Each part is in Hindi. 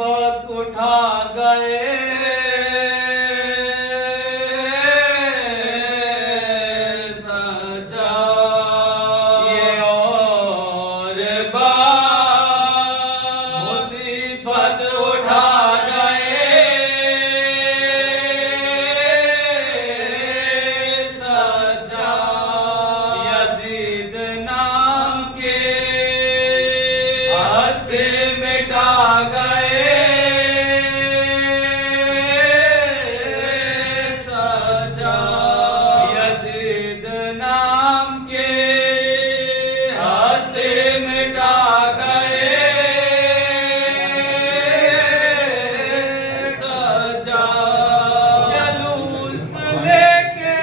मुसीबत उठा गए सजा ये और मुसीबत उठा गए सजा यजीद नाम के हंसे मिटा गए सजा यजीद नाम के हंसे मिटा गए सजा जलूस लेके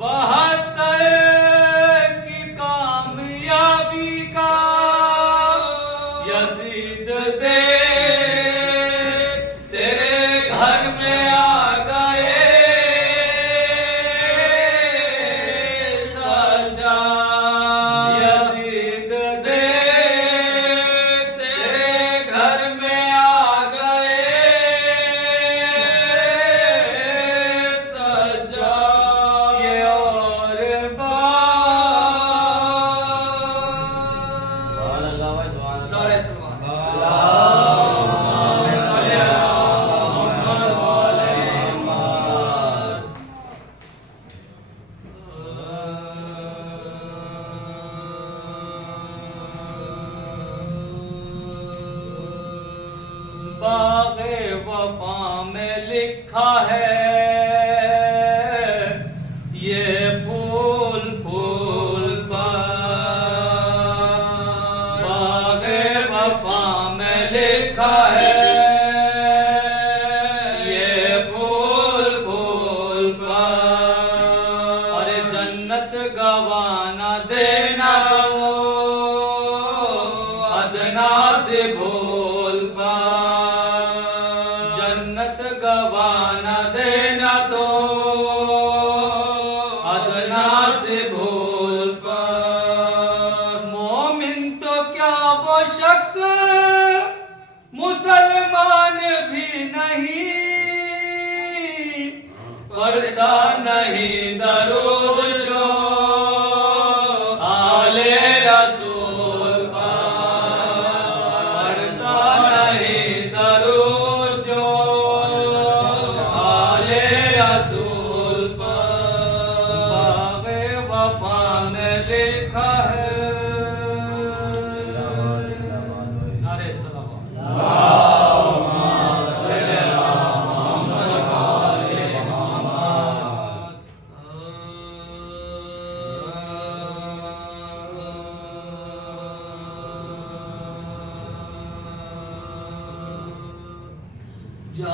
72 की कामयाबी का यजीद दे तेरे घर में आ गए सजा यजीद दे तेरे घर में आ गए सजा ये और बाग़े वफ़ा में लिखा है ये फूल फूल पर बाग़े वफ़ा में लिखा है ये फूल फूल पर अरे जन्नत गवाना देना तो अदना से भूल पर जन्नत गवाना देना तो अदना से भूल पर मोमिन तो क्या वो शख्स मुसलमान भी नहीं पर्दा नहीं दरूद जो आले रसूल पर्दा नहीं दरूद जो आले रसूल बाग़े वफ़ा में लिखा है नारे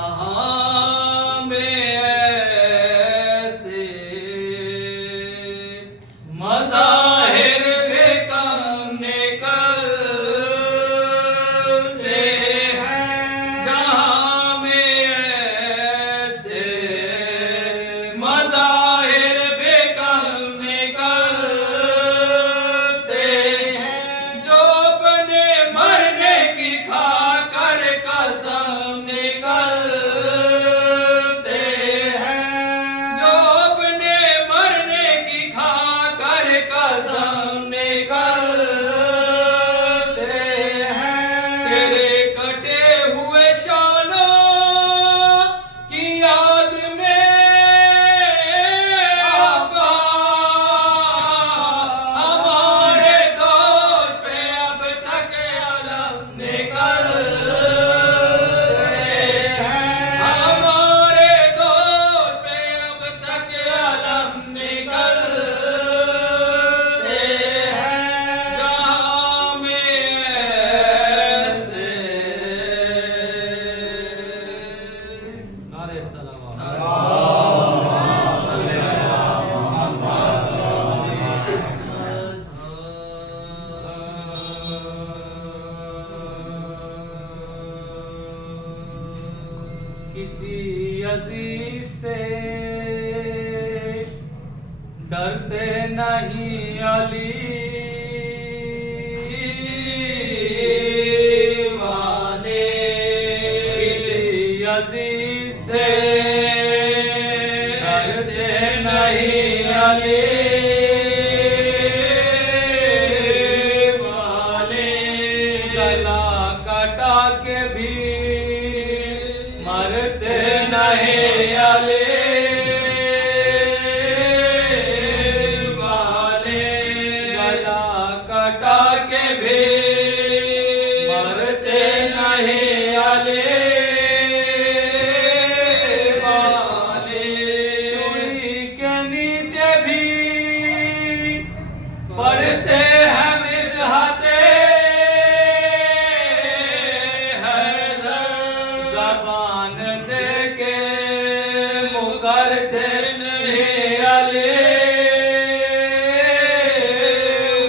जहाँ में ऐसे मज़ाहिर भी कम निकलते हैं जहाँ में ऐसे मज़ाहिर भी कम निकलते हैं जो अपने मरने की खाकर कसम निकलते हैं जो अपने मरने की खाकर कसम निकलते हैं तेरे कटे हुए शानों की याद में आका हमारे दोस्त पे अब तक अलम निकलते हैं हमारे दोस्त पे अब तक अलम निकलते हैं जहाँ में ऐसे नारे किसी अजीज से डरते नहीं अली वाले भी मरते नहीं अली वाले, गला कटा के भी मरते नहीं अली वाले, चूड़ी के नीचे भी पढ़ते हैं मिदहते हैदर, ज़बान दे के मुकरते नहीं अली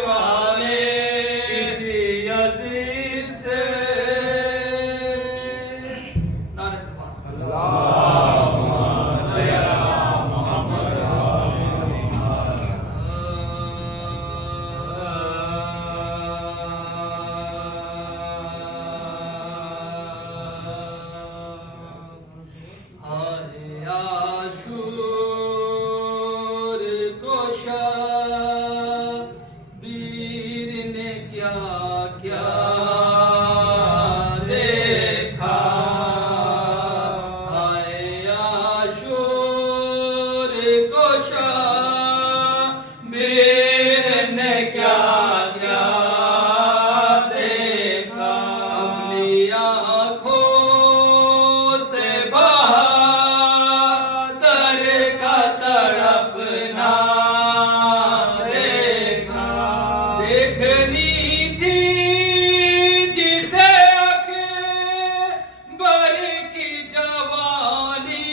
वाले, किसी अज़ीज़ से नारे सुभान आशूर को शबीर ने क्या क्या देखा, आशूर को शबीर ने क्या क्या देखा, अपनी आँखों से बहादुर का तड़पना देखा, देखनी थी जिसे अकबर की जवानी,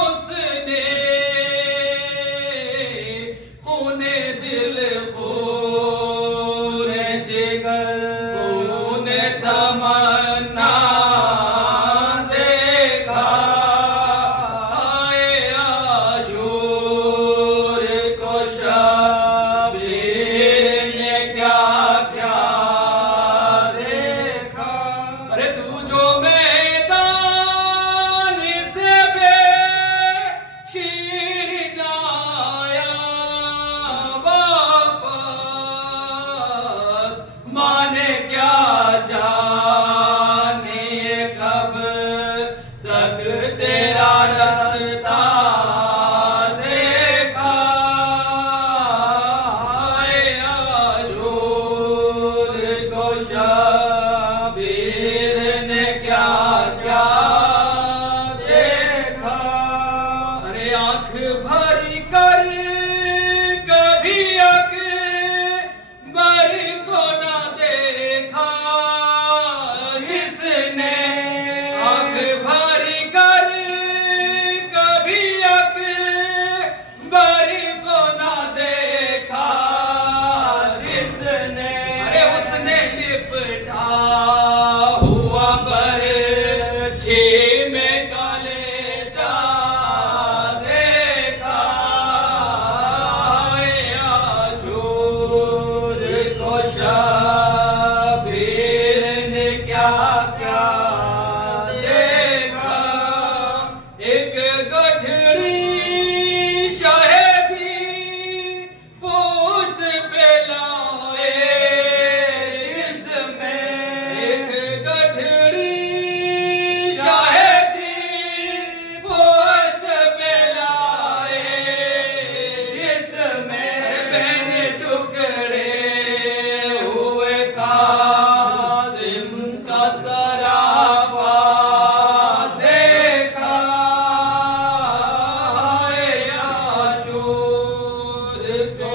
उसने खूने दिल खूने जिगर खूने तमन्ना देखा, आए आशूर को शबीर ने क्या क्या देखा, अरे तू जो मैदान से बेशीर आया वापस, माने क्या जाने कब तक तेरा रास्ता देखा, आए आशूर को शबीर ने क्या क्या देखा, अरे आँख भरी कर कभी अकबर को ना देखा, जिसने आँख भरी कर कभी अकबर को ना देखा, जिसने अरे उसने लिपटा हुआ बरछी में कलेजा देखा, आए आशूर को शबीर ने क्या क्या देखा, एक गठड़ी शहदी पुश्त पे लाए, जिसमें एक गठड़ी शहदी पुश्त पे लाए, जिसमें पहने टुकड़े हुए कासिम का सरापा देखा, आए आशूर को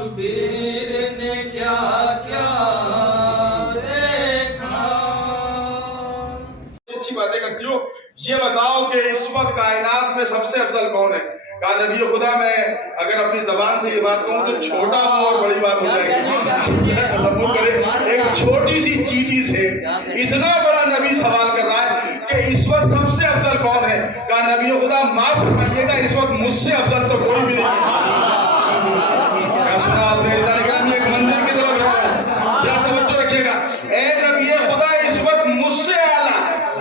शबीर ने क्या क्या देखा। अच्छी बातें करती हो, ये बताओ कि इस वक्त कायनात में सबसे अफजल कौन है? कहा नबी खुदा, मैं अगर अपनी जबान से ये बात कहूँ तो छोटा हूँ और बड़ी बात हो जाएगी। तसव्वुर करें, एक छोटी सी चीटी से इतना बड़ा नबी सवाल कर रहा है कि इस वक्त सबसे अफजल कौन है? कहा नबी खुदा, माफ फरमाइएगा, इस वक्त मुझसे अफजल तो कोई भी नहीं। क्या सुना आपने? एक मंजिल की तरफ रहा है, क्या तवज्जो रखिएगा। ए नबी खुदा, इस वक्त मुझसे आला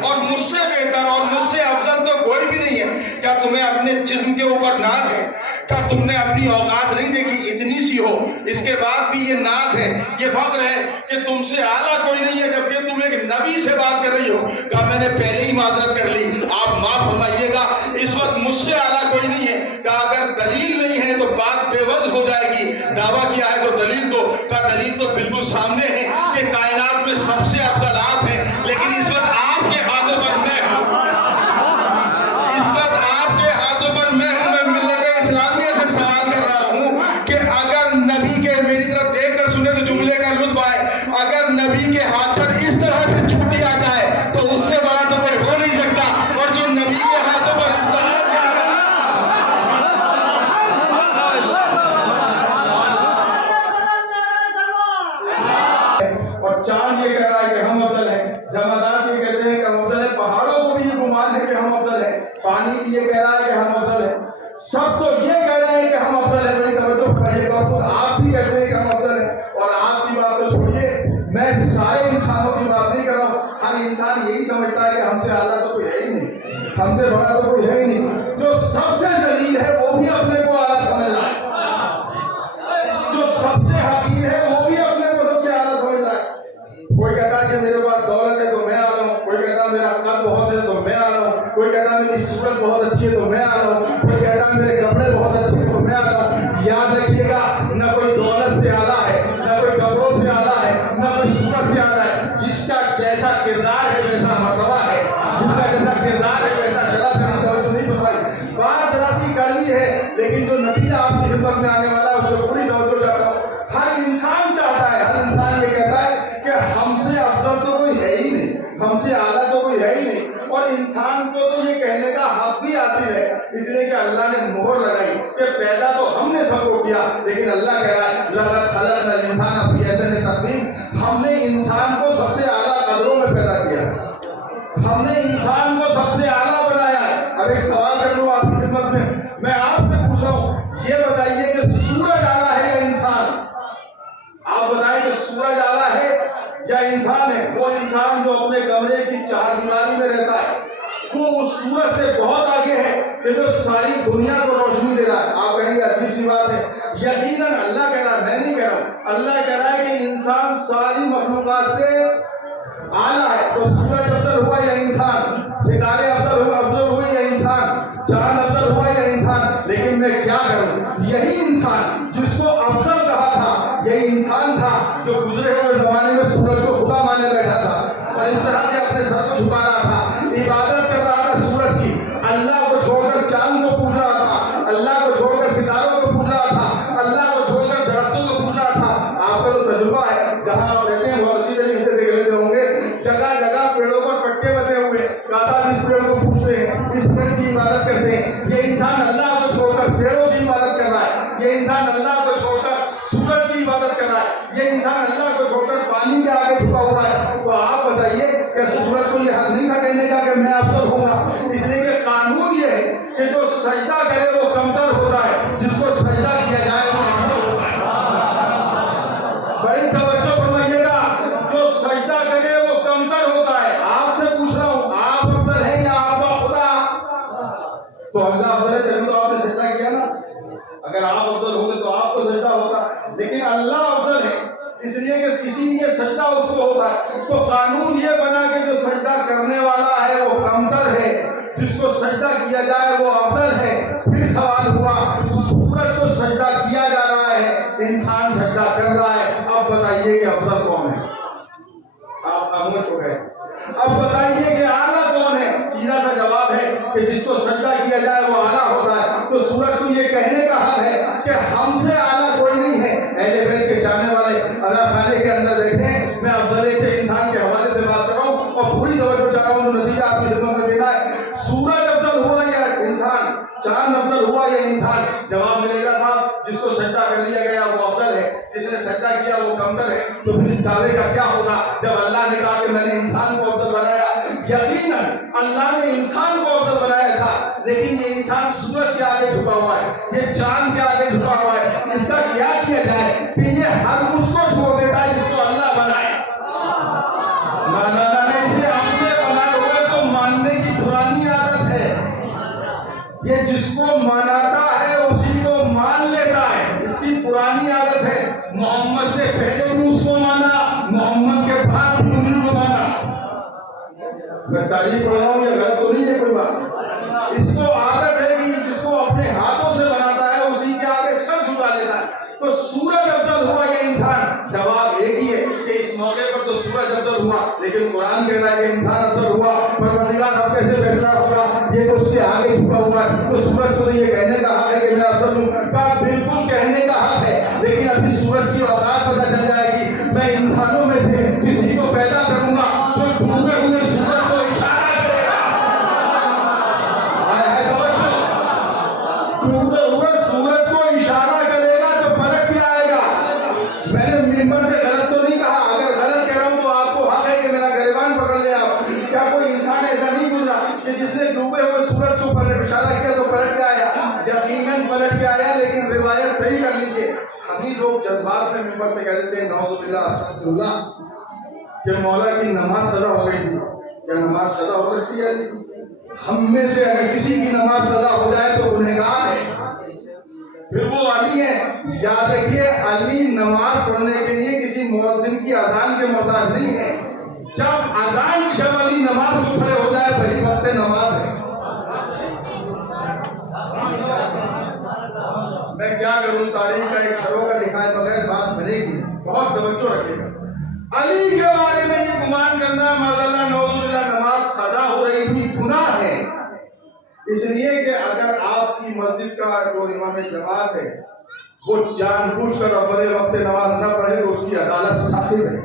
और मुझसे बेहतर और मुझसे अफजल तो कोई भी नहीं है। क्या तुम्हें अपने जिस्म के ऊपर नाज है? क्या तुमने अपनी औकात नहीं देखी, इतनी सी हो, इसके बाद भी ये नाज है, ये फख्र है कि तुमसे आला कोई नहीं है, जबकि तुम एक नबी से बात कर रही हो। कहा मैंने पहले ही माजरत कर ली, आप माफ फरमाइएगा, इस वक्त मुझसे आला कोई नहीं है। कहा अगर दलील नहीं है तो बात बेवजह हो जाएगी, दावा किया है तो दलील दो। कहा दलील तो बिल्कुल सामने है कि कायनात में सबसे अफजल आप हैं, लेकिन इस वक्त आपके हाथों पर मैं हूं, इस वक्त आपके हाथों पर मैं हूं। मैं मिल्लत इस्लामिया से सवाल कर रहा हूं कि अगर नबी के, मेरी तरफ देखकर सुने तो जुमले का लुत्फ आए, अगर नबी के हाथ पर इस तरह से छुट्टी आ जाए तो उससे बड़ा तो कोई हो नहीं सकता। और जो नबी के हाथों पर इस तरह और चांद ये कह रहा है कि हम अफजल हैं, जमादार ये कहते हैं कि हम अफजल हैं, पहाड़ों को भी ये गुमान है कि हम अफजल हैं, पानी भी ये कह रहा है कि हम अफजल हैं, सब तो ये कह रहे हैं कि हम अफजल हैं। मेरी तवज्जो फरमाइएगा, और खुद आप भी कहते हैं कि हम अफजल हैं। और आपकी बात तो छोड़िए, मैं सारे इंसानों की बात नहीं कर रहा हूँ। हर इंसान यही समझता है कि हमसे आला तो कोई है ही नहीं, हमसे बड़ा तो कोई है ही नहीं। जो सबसे जलील है वो भी अपने को आला समझ रहा है, जो सबसे हकीर है वो भी अपने को सबसे आला समझ रहा है। कोई कहता है कि मेरे पास दौलत है तो मैं आ रहा हूँ, कोई कहता है मेरा कद बहुत है तो मैं आ रहा हूँ, कोई कहता है मेरी सूरत बहुत अच्छी है तो मैं आ रहा हूँ, कोई कहता है मेरे कपड़े बहुत अच्छे हैं तो मैं आ रहा हूँ। याद रखिएगा, न कोई दौलत से आला है, न कोई कपड़ों से आला है, न कोई सूरत से आला है। जिसका जैसा किरदार है वैसा मर्तबा है, जिसका जैसा किरदार है वैसा शरफ है। तो नहीं फरमाई, बात जरा सी कड़वी है, लेकिन जो नबी आपकी खिदमत में आने वाला है उसको पूरी तवज्जो चाहता हूँ। हर इंसान चाहता है, हर इंसान ये कहता है कि हमसे अफजल तो कोई है ही नहीं, हमसे आला तो कोई है ही नहीं। और इंसान को तो ये कहने का हक भी हासिल है, इसलिए कि अल्लाह ने मोहर लगाई कि पैदा तो हमने सबको किया, लेकिन अल्लाह कह रहा है लक़द खलक़नल इंसान फी अहसनि तक़वीम, हमने इंसान को सबसे आला कदरों में पैदा किया, हमने इंसान को सबसे आला बनाया है। अब एक सवाल कर लूँ आपकी खिदमत में, मैं आपसे पूछ रहा हूँ, ये बताइए कि सूरज आला है या इंसान? आप बताएं कि सूरज आला है या इंसान है? वो इंसान जो अपने कमरे की चारदीवारी में रहता है, वो उस सूरज से बहुत आगे है कि जो सारी दुनिया को रोशनी दे रहा है। आप कहेंगे अजीब सी बात है, यकीनन अल्लाह कह रहा है, मैं नहीं कह रहा हूँ, अल्लाह कह रहा है कि इंसान सारी मखलूकात से आला है। तो सूरज अफजल हुआ या इंसान? सितारे अफजल हुए या इंसान? चांद अफजल हुआ या इंसान? लेकिन मैं क्या करूं, यही इंसान जिसको अफजल कहा था, यही इंसान था जो गुजरे हुए जमाने में सूरज को खुदा माने बैठा था और इस तरह से अपने सर को झुका रहा था, इबादत कर रहा था सूरज की, अल्लाह को छोड़कर चांद को पूज रहा था, अल्लाह को छोड़कर सितारों को पूज रहा था, अल्लाह को छोड़कर दरख्तों को पूज रहा था। आपका तो तजुर्बा है, जहां आप रहते हैं बहुत अच्छी तरीके से देख लेते होंगे, जगह जगह पेड़ों पर पट्टे बचे हुए, कहता इस पेड़ को पूछते हैं, इस पेड़ की इबादत करते हैं। ये इंसान अल्लाह को छोड़कर पेड़ों की इबादत कर रहा है, ये इंसान अल्लाह को छोड़कर सूरज की इबादत कर रहा है, ये इंसान अल्लाह को छोड़कर पानी के आगे झुका हुआ है। तो आप बताइए कि सूरज को यह हक नहीं था कहने का कि मैं अफजल होगा? इसलिए कि कानून ये है कि जो सजदा करे वो कमतर होता है, जिसको सजदा किया जाए वो अफजल होता है। बड़ी तवज्जो फरमाइएगा, जो सजदा करे वो कमतर होता है। आपसे पूछ रहा हूँ, आप अफजल हैं या आपका खुदा? तो अल्लाह अफजल है तभी तो आपने सजदा किया ना। अगर आप अफजल होते तो आपको सजदा होता, लेकिन अल्लाह अफजल है इसलिए कि इसीलिए सजदा उसको होता है। तो कानून ये बना कि जो सजदा करने वाला है वो कमतर है, जिसको सजदा किया जाए वो अफजल है। फिर सवाल हुआ, सूरज को सजदा किया जा रहा है, इंसान सजदा कर रहा है, अब बताइए कि अफजल कौन है? आप खामोश हो गए। अब बताइए कि आला कौन है? सीधा सा जवाब है कि जिसको सजदा किया जाए वो आला होता है। तो सूरज को ये कहने का हक है कि हमसे आला कोई नहीं है। अहले बैत के चाहने वाले अल्लाह खाने के अंदर बैठे, मैं अफजल के इंसान के हवाले से बात कर रहा हूँ और पूरी तवज्जो चाह रहा हूँ, जो नतीजा आपकी खिदमत में देना है। सूरज अफजल हुआ या इंसान? चांद अफजल हुआ या इंसान? जवाब मिलेगा साहब, जिसको सजदा कर लिया गया वो अफजल है, जिसने सजदा किया वो कमतर है। तो फिर इस दावे का क्या होगा जब अल्लाह ने कहा कि मैंने इंसान को अफजल बनाया? यकीनन अल्लाह ने इंसान को अफजल बनाया था, लेकिन ये इंसान सूरज के आगे झुका हुआ है, ये चांद के आगे झुका हुआ है। इसका क्या किया जाए? फिर ये हर उसको छोड़ देता है जिसको अल्लाह बनाए। माना इसे अपने बनाए हुए को मानने की पुरानी आदत है, ये जिसको मनाता है उसी को मैं तारीफ पढ़ रहा हूँ या गलत तो नहीं है कोई बात? इसको आदत है कि जिसको अपने हाथों से बनाता है उसी के आगे सर झुका लेता है। तो सूरज अफजल हुआ ये इंसान? जवाब एक ही है कि इस मौके पर तो सूरज अफजल हुआ, लेकिन कुरान कह रहा है कि इंसान अफजल हुआ। परवरदिगार अब कैसे फैसला होगा? ये तो उसके आगे झुका हुआ है। तो सूरज को तो ये कहने का हक है कि मैं अफजल हूँ? बिल्कुल कहने का हक है, लेकिन अभी सूरज की औकात पता चल जाएगी। मैं इंसानों में से किसी को पैदा करूंगा जो डूबे हुए सूरज को इशारा करेगा। डूबे हुए सूरज को इशारा करेगा तो फर्क क्या आएगा? मैंने मिंबर से गलत तो नहीं कहा। अगर गलत कह रहा हूं तो आपको हक है कि मेरा गिरबान पकड़ ले आप। क्या कोई इंसान ऐसा नहीं गुजरा कि जिसने डूबे हुए सूरज को इशारा किया तो पलट के आया? यकीनन पलट के आया, लेकिन रिवायत सही कर लीजिए। हम ही लोग जज्बात में मिंबर से कह देते हैं नौजुबिल्लाह अस्तगफिरुल्लाह कि मौला की नमाज कज़ा हो गई थी। क्या नमाज कज़ा हो सकती है? हम में से अगर किसी की नमाज कज़ा हो जाए तो गुनहगार है, फिर वो अली है। याद रखिए, अली नमाज पढ़ने के लिए किसी मुअज्जिन की अजान के मोहताज नहीं है। जब अली नमाज को खड़े हो जाए वही वक्त नमाज है। मैं क्या करूं, तारीख का एक खरों का दिखाए बगैर बात बनेगी। बहुत तवज्जो रखिएगा। अली के बारे में ये गुमान करना माज़अल्लाह नौज़ुबिल्लाह नमाज कज़ा हो रही थी गुनाह है। इसलिए कि अगर आपकी मस्जिद का जो इमाम जमात है वो जानबूझकर अपने वक्त नमाज न पढ़े तो उसकी अदालत साकिब है।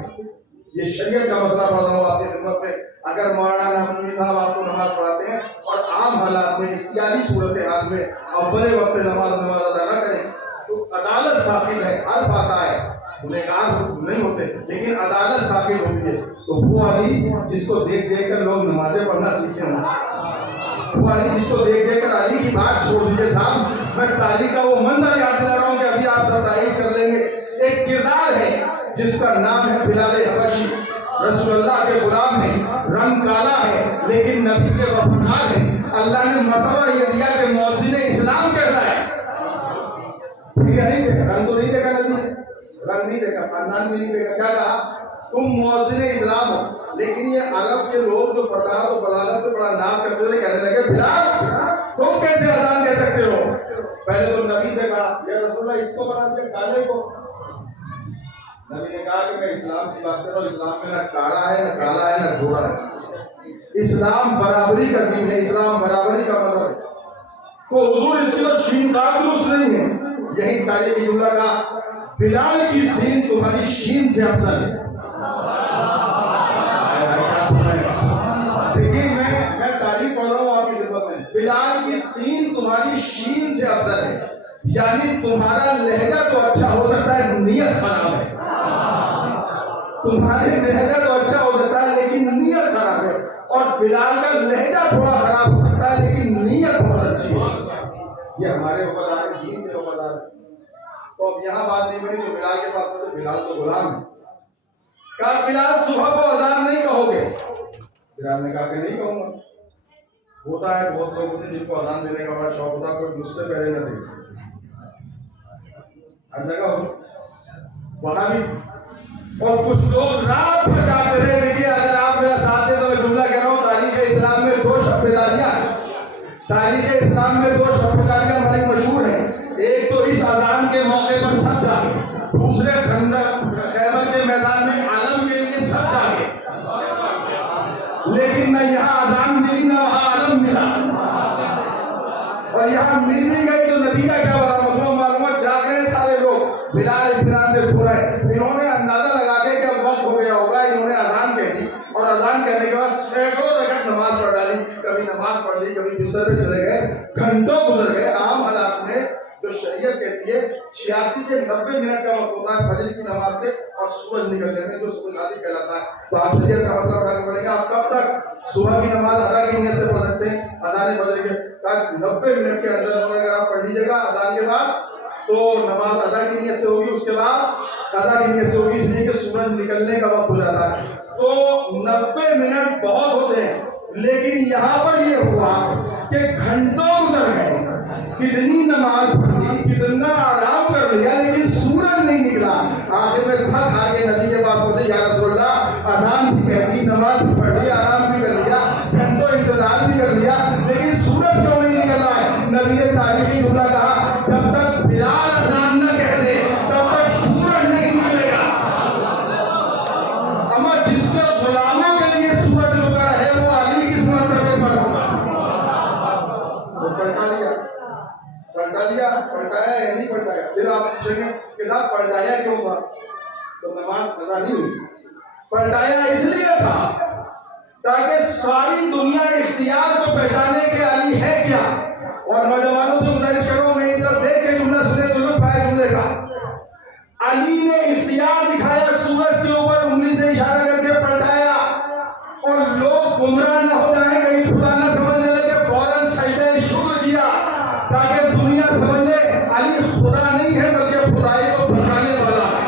ये शरीयत का मसला पढ़ रहा हूँ आपकी खिदमत में। अगर मौलाना नकवी साहब आपको नमाज पढ़ाते हैं और आम हालात में इख्तियारी सूरत हाल में अव्वल वक्त नमाज अदा न करें तो अदालत साकिब है। अर्फ आता है, गुनहगार नहीं होते, लेकिन अदालत साकिब होती है। तो वो अली जिसको देख देख कर लोग नमाजें पढ़ना सीखे होंगे, वो अली जिसको देख देख कर अली की बात छोड़ दीजिए साहब। मैं तारीख का वो मंजर याद दिला रहा हूँ कि अभी आप सब तारीफ कर लेंगे। एक किरदार है जिसका नाम है बिलाल हबशी। रसूलुल्लाह के गुलाम है, रंग काला है लेकिन नबी के वफादार है। अल्लाह ने मर्तबा ये दिया कि मौज़िन इस्लाम कहलाए। ठीक है, नहीं देखा रंग तो नहीं देखा नबी ने, रंग नहीं देखा, खानदान भी नहीं देखा। क्या कहा? तुम मौज़िन इस्लाम हो। लेकिन ये अरब के लोग जो फसाद और बलागत पे बड़ा नाज करते थे, कहने लगे बिलाल तुम कैसे अजान कह सकते हो? पहले तो नबी से कहा या रसूलुल्लाह इसको बना दिया काले को। नबी ने कहा कि मैं इस्लाम की बात कर रहा हूँ। इस्लाम में ना काला है, ना काला है, ना गोरा है। इस्लाम बराबरी का दीन है, इस्लाम बराबरी का मजहब है। तो हुजूर इसके शीन का दुरुस्त नहीं है। यही तारीख जुमला का बिलाल की सीन तुम्हारी शीन से अफजल है। देखिए मैं तारीफ पढ़ रहा हूँ आपकी खिदमत में। बिलाल की सीन तुम्हारी शीन से अफजल है, यानी तुम्हारा लहजा तो अच्छा हो सकता है, नीयत खराब है। तुम्हारे लहजा तो अच्छा हो सकता है लेकिन नीयत खराब है, और बिलाल का लहजा थोड़ा खराब हो सकता है लेकिन नीयत बहुत अच्छी है। ये हमारे वफादार हैं, दीन के वफादार हैं। तो अब यहाँ बात नहीं बनी तो बिलाल के पास तो बिलाल तो गुलाम है। कहा बिलाल सुबह को अजान नहीं कहोगे? बिलाल ने कहा कि नहीं कहूंगा। होता है बहुत लोग होते हैं जिनको अजान देने का बड़ा शौक होता है, कोई मुझसे पहले न दे। हर जगह हो वहां भी। और कुछ लोग रात भर जागते रहे। देखिए अगर आप मेरा साथ दे तो मैं जुमला कह रहा हूँ, तारीख इस्लाम में दो शब्दारियां हैं। तारीख इस्लाम में दो शब्दारियां बड़ी मशहूर हैं। एक तो इस अजान के मौके पर सब जागे, दूसरे खैबर के मैदान में आलम के लिए सब जागे। लेकिन न यहाँ अजान मिली न वहाँ आलम मिला, और यहाँ मिल भी गई तो नतीजा क्या बना? मालूम जाग रहे सारे लोग, बिलाल इत्मीनान से सो रहे। इन्होंने अंदाजा लगा के कि अब वक्त हो गया होगा, इन्होंने अजान कह दी, और अजान कहने के बाद सैकड़ों रकअत नमाज पढ़ डाली। कभी नमाज पढ़ ली, कभी बिस्तर पे चले गए, घंटों गुजर गए। आम हालात में जो शरीयत कहती है 86 से 90 मिनट का वक्त होता है फजर की नमाज से और सूरज निकलने में, जो सुबह शादी कहलाता है। तो आप शरीयत का मसला उठाना पड़ेगा। आप कब तक सुबह की नमाज अदा की नीयत से पढ़ सकते हैं? अजान फजर के 90 मिनट के अंदर अगर आप पढ़ लीजिएगा अजान के बाद तो नमाज अदा की नीयत से होगी, उसके बाद कज़ा की नीयत से होगी, इसलिए कि सूरज निकलने का वक्त हो जाता है। तो 90 मिनट बहुत होते हैं, लेकिन यहाँ पर ये हुआ कि घंटों गुजर गए, कितनी नमाज पढ़ी, कितना आराम कर लिया, लेकिन सूरज नहीं निकला। आखिर में थक हार के नबी के पास पहुंचे, या रसूलल्लाह अज़ान भी कह दी, नमाज भी पढ़ ली, आराम भी कर पूछेंगे कि साहब पलटाया क्यों था, तो नमाज कज़ा नहीं हुई। पलटाया इसलिए था ताकि सारी दुनिया इख्तियार को पहचाने के अली है क्या। और नौजवानों से गुजारिश करो, मेरी तरफ देख के जुमला सुने तो लुत्फ आए जुमले का। अली ने इख्तियार दिखाया, सूरज के ऊपर उंगली से इशारा करके पलटाया, और लोग गुमराह न हो जाए, कहीं खुदा न समझने लगे, फौरन सजदे शुक्र किया ताकि दुनिया समझ ले अली खुदा नहीं है बल्कि खुदाई को पहचाने वाला है।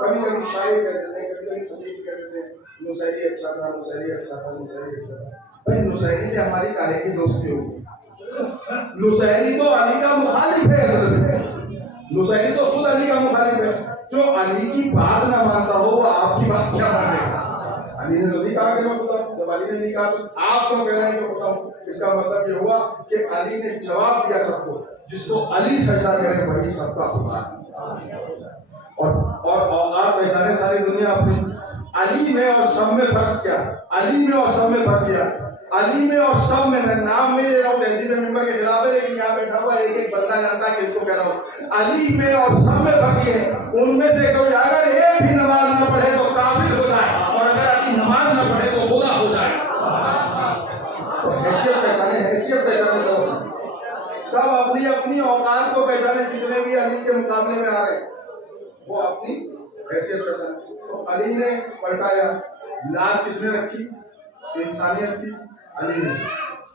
कभी कभी शायर कह देते हैं, कभी कभी खतीब कह देते हैं नुसैरी अच्छा था, नुसैरी अच्छा था, नुसैरी अच्छा था। भाई नुसैरी से हमारी काहे की दोस्ती होगी? नुसैरी तो अली का मुखालिफ है। असल में नुसैरी तो खुद अली का मुखालिफ है। जो अली की बात ना मानता हो वो आपकी बात क्या मानेगा? अली ने नहीं कहा कि मैं खुदा हूं, जब अली ने नहीं कहा तो आप क्यों कह रहे हैं कि खुदा हूं? इसका मतलब ये हुआ कि अली ने जवाब दिया सबको, जिसको अली सजदा करे वही सबका खुदा है। और आप पहचाने सारी दुनिया अपनी अली में और सब में फर्क क्या? अली में और सब में फर्क क्या? अली में और सब में, मैं नाम नहीं ले रहा हूँ तहजीब मेंबर के खिलाफ है, लेकिन यहाँ बैठा हुआ एक एक बंदा जानता है किसको कह रहा हूँ। अली में और सब में फर्क है। उनमें से कोई अगर एक भी नमाज न पढ़े तो काफिर हो जाए, और अगर अली नमाज न पढ़े तो खुदा हो जाए। तो हैसियत पहचाने, हैसियत पहचाने सब अपनी अपनी औकात को पहचाने। जितने भी अली के मुकाबले में आ रहे वो अपनी हैसियत पहचाने। तो अली ने पलटाया, लाज किसने रखी? इंसानियत की। अली ने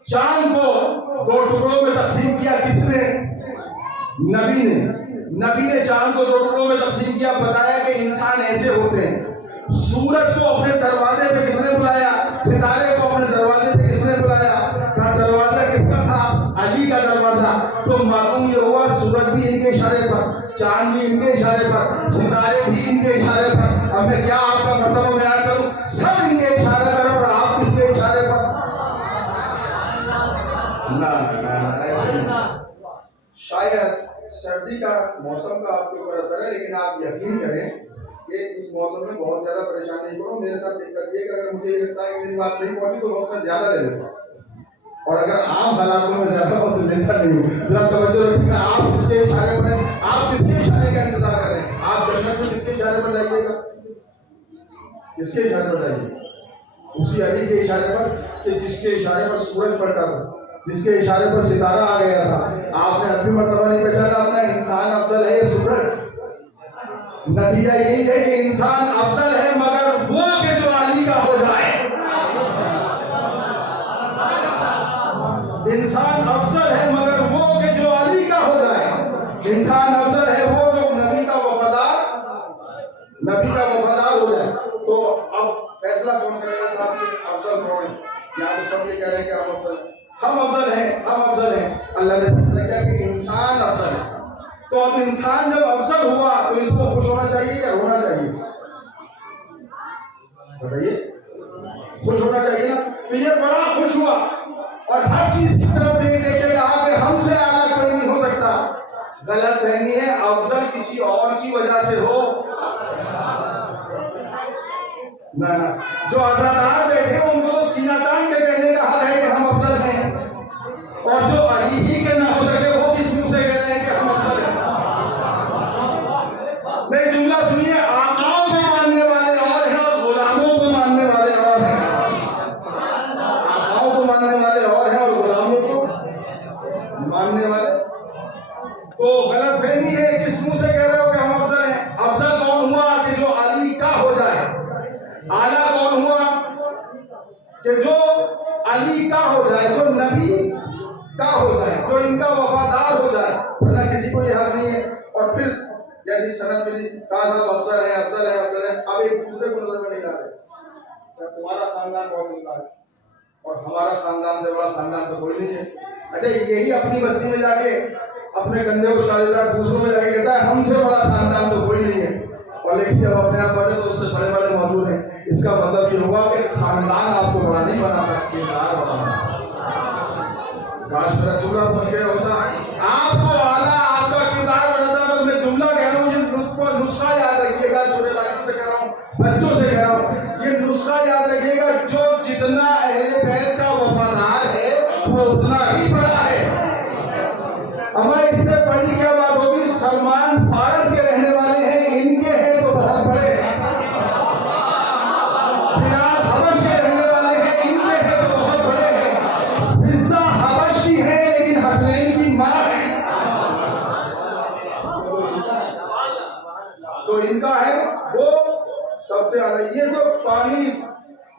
चांद को दो टुकड़ों में तकसीम किया, किसने? नबी ने। नबी ने चांद को दो टुकड़ों में तकसीम किया, बताया कि इंसान ऐसे होते हैं। सूरज को अपने दरवाजे पे किसने बुलाया? सितारे को अपने दरवाजे पे किसने बुलाया? कहा दरवाजा किसका था? अली का दरवाजा। तो मालूम ये हुआ सूरज भी इनके इशारे पर, चांद भी इनके इशारे पर, सितारे भी इनके इशारे पर। अब मैं क्या आपका मर्तबा बयान करूं? सब इनके इशारे पर, और आप किसके इशारे पर? ना ऐसे नहीं। शायद सर्दी का मौसम का आपके ऊपर असर है, लेकिन आप यकीन करें कि इस मौसम में बहुत ज्यादा परेशान नहीं करो। मेरे साथ दिक्कत ये कि अगर मुझे ये लगता है कि मेरी बात नहीं पहुंची तो बहुत मैं ज्यादा ले लेता हूँ, और अगर आम हालातों में ज्यादा हो तो लेता नहीं हूँ। जरा तवज्जो रखिएगा, आप किसके इशारे पर हैं? आप किसके इशारे का इंतजार कर रहे हैं? आप जन्नत में किसके इशारे पर जाइएगा? किसके इशारे पर जाइएगा? उसी अली के इशारे पर कि जिसके इशारे पर सूरज पलटा था, जिसके इशारे पर सितारा आ गया था। आपने अभी मर्तबा नहीं पहचाना अपना इंसान अफजल है सूरज। नतीजा यही है कि इंसान अफजल है मगर वो के जो अली का हो जाए। इंसान अफजल है मगर वो के जो अली का हो जाए। इंसान अफजल है वो जो नबी का वफादार हो जाए। तो अब फैसला कौन करेगा साहब कि अफजल कौन है? या तो सब ये कह रहे हैं कि हम अफजल हैं, हम अफजल हैं, हम अफजल हैं। अल्लाह ने फैसला किया कि इंसान अफजल है। तो अब इंसान जब अफजल हुआ तो इसको खुश होना चाहिए या रोना चाहिए? बताइए, खुश होना चाहिए ना? तो ये बड़ा खुश हुआ और हर चीज की तरफ देख के कहा कि हमसे आला कोई नहीं हो सकता। गलत फहमी है, अफजल किसी और की वजह से हो ना। जो आजादार बैठे उनको तो सीना तान के कहने का हक है कि हम अफजल हैं, और जो अली ही के ना हो सके वो किस मुंह से कह रहे हैं कि हम अफजल हैं? नहीं, जुमला सुनिए, आकाओं को मानने वाले और हैं और गुलामों को मानने वाले और हैं। आकाओं को मानने वाले और हैं और गुलामों को मानने वाले। तो गलत फहमी है, किस मुंह से कह रहे हो कि हम अफजल हैं? अफजल कौन हुआ कि जो अली का हो जाए? आला कौन हुआ कि जो अली का हो जाए, जो नबी का हो जाए, जो इनका वफादार हो जाए, वरना किसी को यह हक नहीं है। और फिर जैसी सनद मिली, कहा साहब अफजल है, अफजल है, अफजल है। अब एक दूसरे को नजर में नहीं ला रहे। तुम्हारा खानदान बहुत उनका है और हमारा खानदान से बड़ा खानदान तो कोई नहीं है। अच्छा, यही अपनी बस्ती में जाके अपने कंधे को शादीदार दूसरों में जाके कहता है हमसे बड़ा खानदान तो कोई नहीं है, और लेकिन जब अपने आप बढ़े तो उससे बड़े बड़े मौजूद हैं। इसका मतलब ये हुआ कि खानदान आपको बड़ा नहीं बनाता, किरदार बनाता। काश मेरा जुमला पहुंच गया होता। आपको आला आपका किरदार बनाता। बस मैं जुमला कह रहा हूँ, ये नुस्खा याद रखिएगा। छोटे भाइयों से कह रहा हूँ, बच्चों से कह रहा हूँ, ये नुस्खा याद रखिएगा। जो जितना अहले बैत का वफादार है वो उतना ही बड़ा है। हमें इससे बड़ी क्या बात होगी?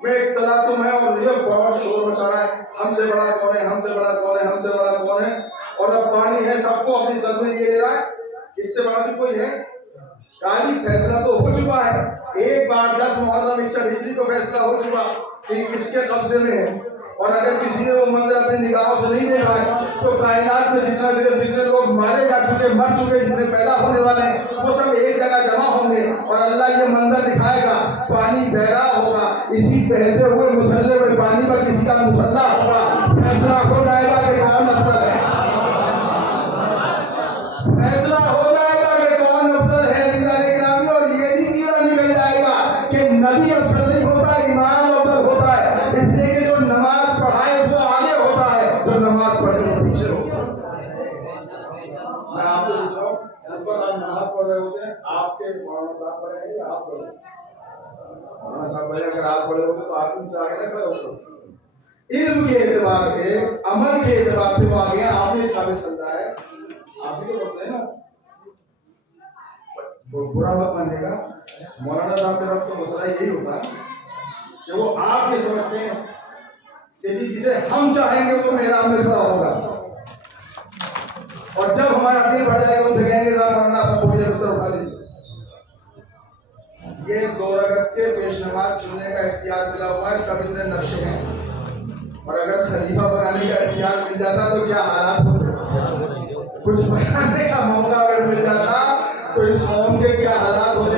में एक तलातुम है और ये बहुत शोर मचा रहा है, हमसे बड़ा कौन है, हमसे बड़ा कौन है, हमसे बड़ा कौन है। और अब पानी है, सबको अपनी जद में लिए ले रहा है, इससे बड़ा भी कोई है? काली फैसला तो हो चुका है, एक बार 10 मुहर्रम 61 हिजरी को फैसला हो चुका कि किसके कब्जे में है। और अगर किसी ने वो मंदिर अपनी निगाहों से नहीं देखा है तो कायनात में जितने लोग मारे जा चुके, मर चुके, जितने पैदा होने वाले हैं, वो सब एक जगह जमा होंगे और अल्लाह ये मंदिर दिखाएगा। पानी बह रहा होगा, इसी बहते हुए मुसल्ले में पानी पर किसी का मुसल्ला होगा, फैसला हो जाएगा कि कौन अफसर है, फैसला हो जाएगा कि कौन अफसर है। और ये भी कीड़ा निकल जाएगा कि नबी अफसर नहीं होता, इमाम अफसर होता है। इसलिए कि जो नमाज पढ़ाए वो आगे होता है, जो नमाज पढ़ी है पीछे होता है। मैं आपसे पूछ रहा हूँ, इस वक्त आप नमाज पढ़ रहे होते हैं, आपके मौलाना साहब पढ़े हैं या आप पढ़े? मौलाना साहब पढ़े, अगर आप पढ़े होते तो आप उनसे आगे नहीं खड़े होते। इल्म के एतबार से, अमल के एतबार से वो आगे आपने इस काबिल समझा है, आप ही तो करते हैं ना। तो बुरा मत मानिएगा, मौलाना साहब के वक्त तो मसला यही होता है कि वो आप ये समझते हैं कि जी जिसे हम चाहेंगे वो मेहराब में खड़ा होगा, और जब हमारा दिल भर जाएगा उनसे कहेंगे मौलाना अपना बोझ बिस्तर उठा लीजिए। ये 2 रकअत के पेश नमाज चुनने का इख्तियार मिला हुआ है, कभी इतने नक्शे हैं, और अगर खलीफा बनाने का इख्तियार मिल जाता तो क्या हालात होते, कुछ बनाने का मौका अगर मिल जाता तो इस कौम के क्या हालात होते।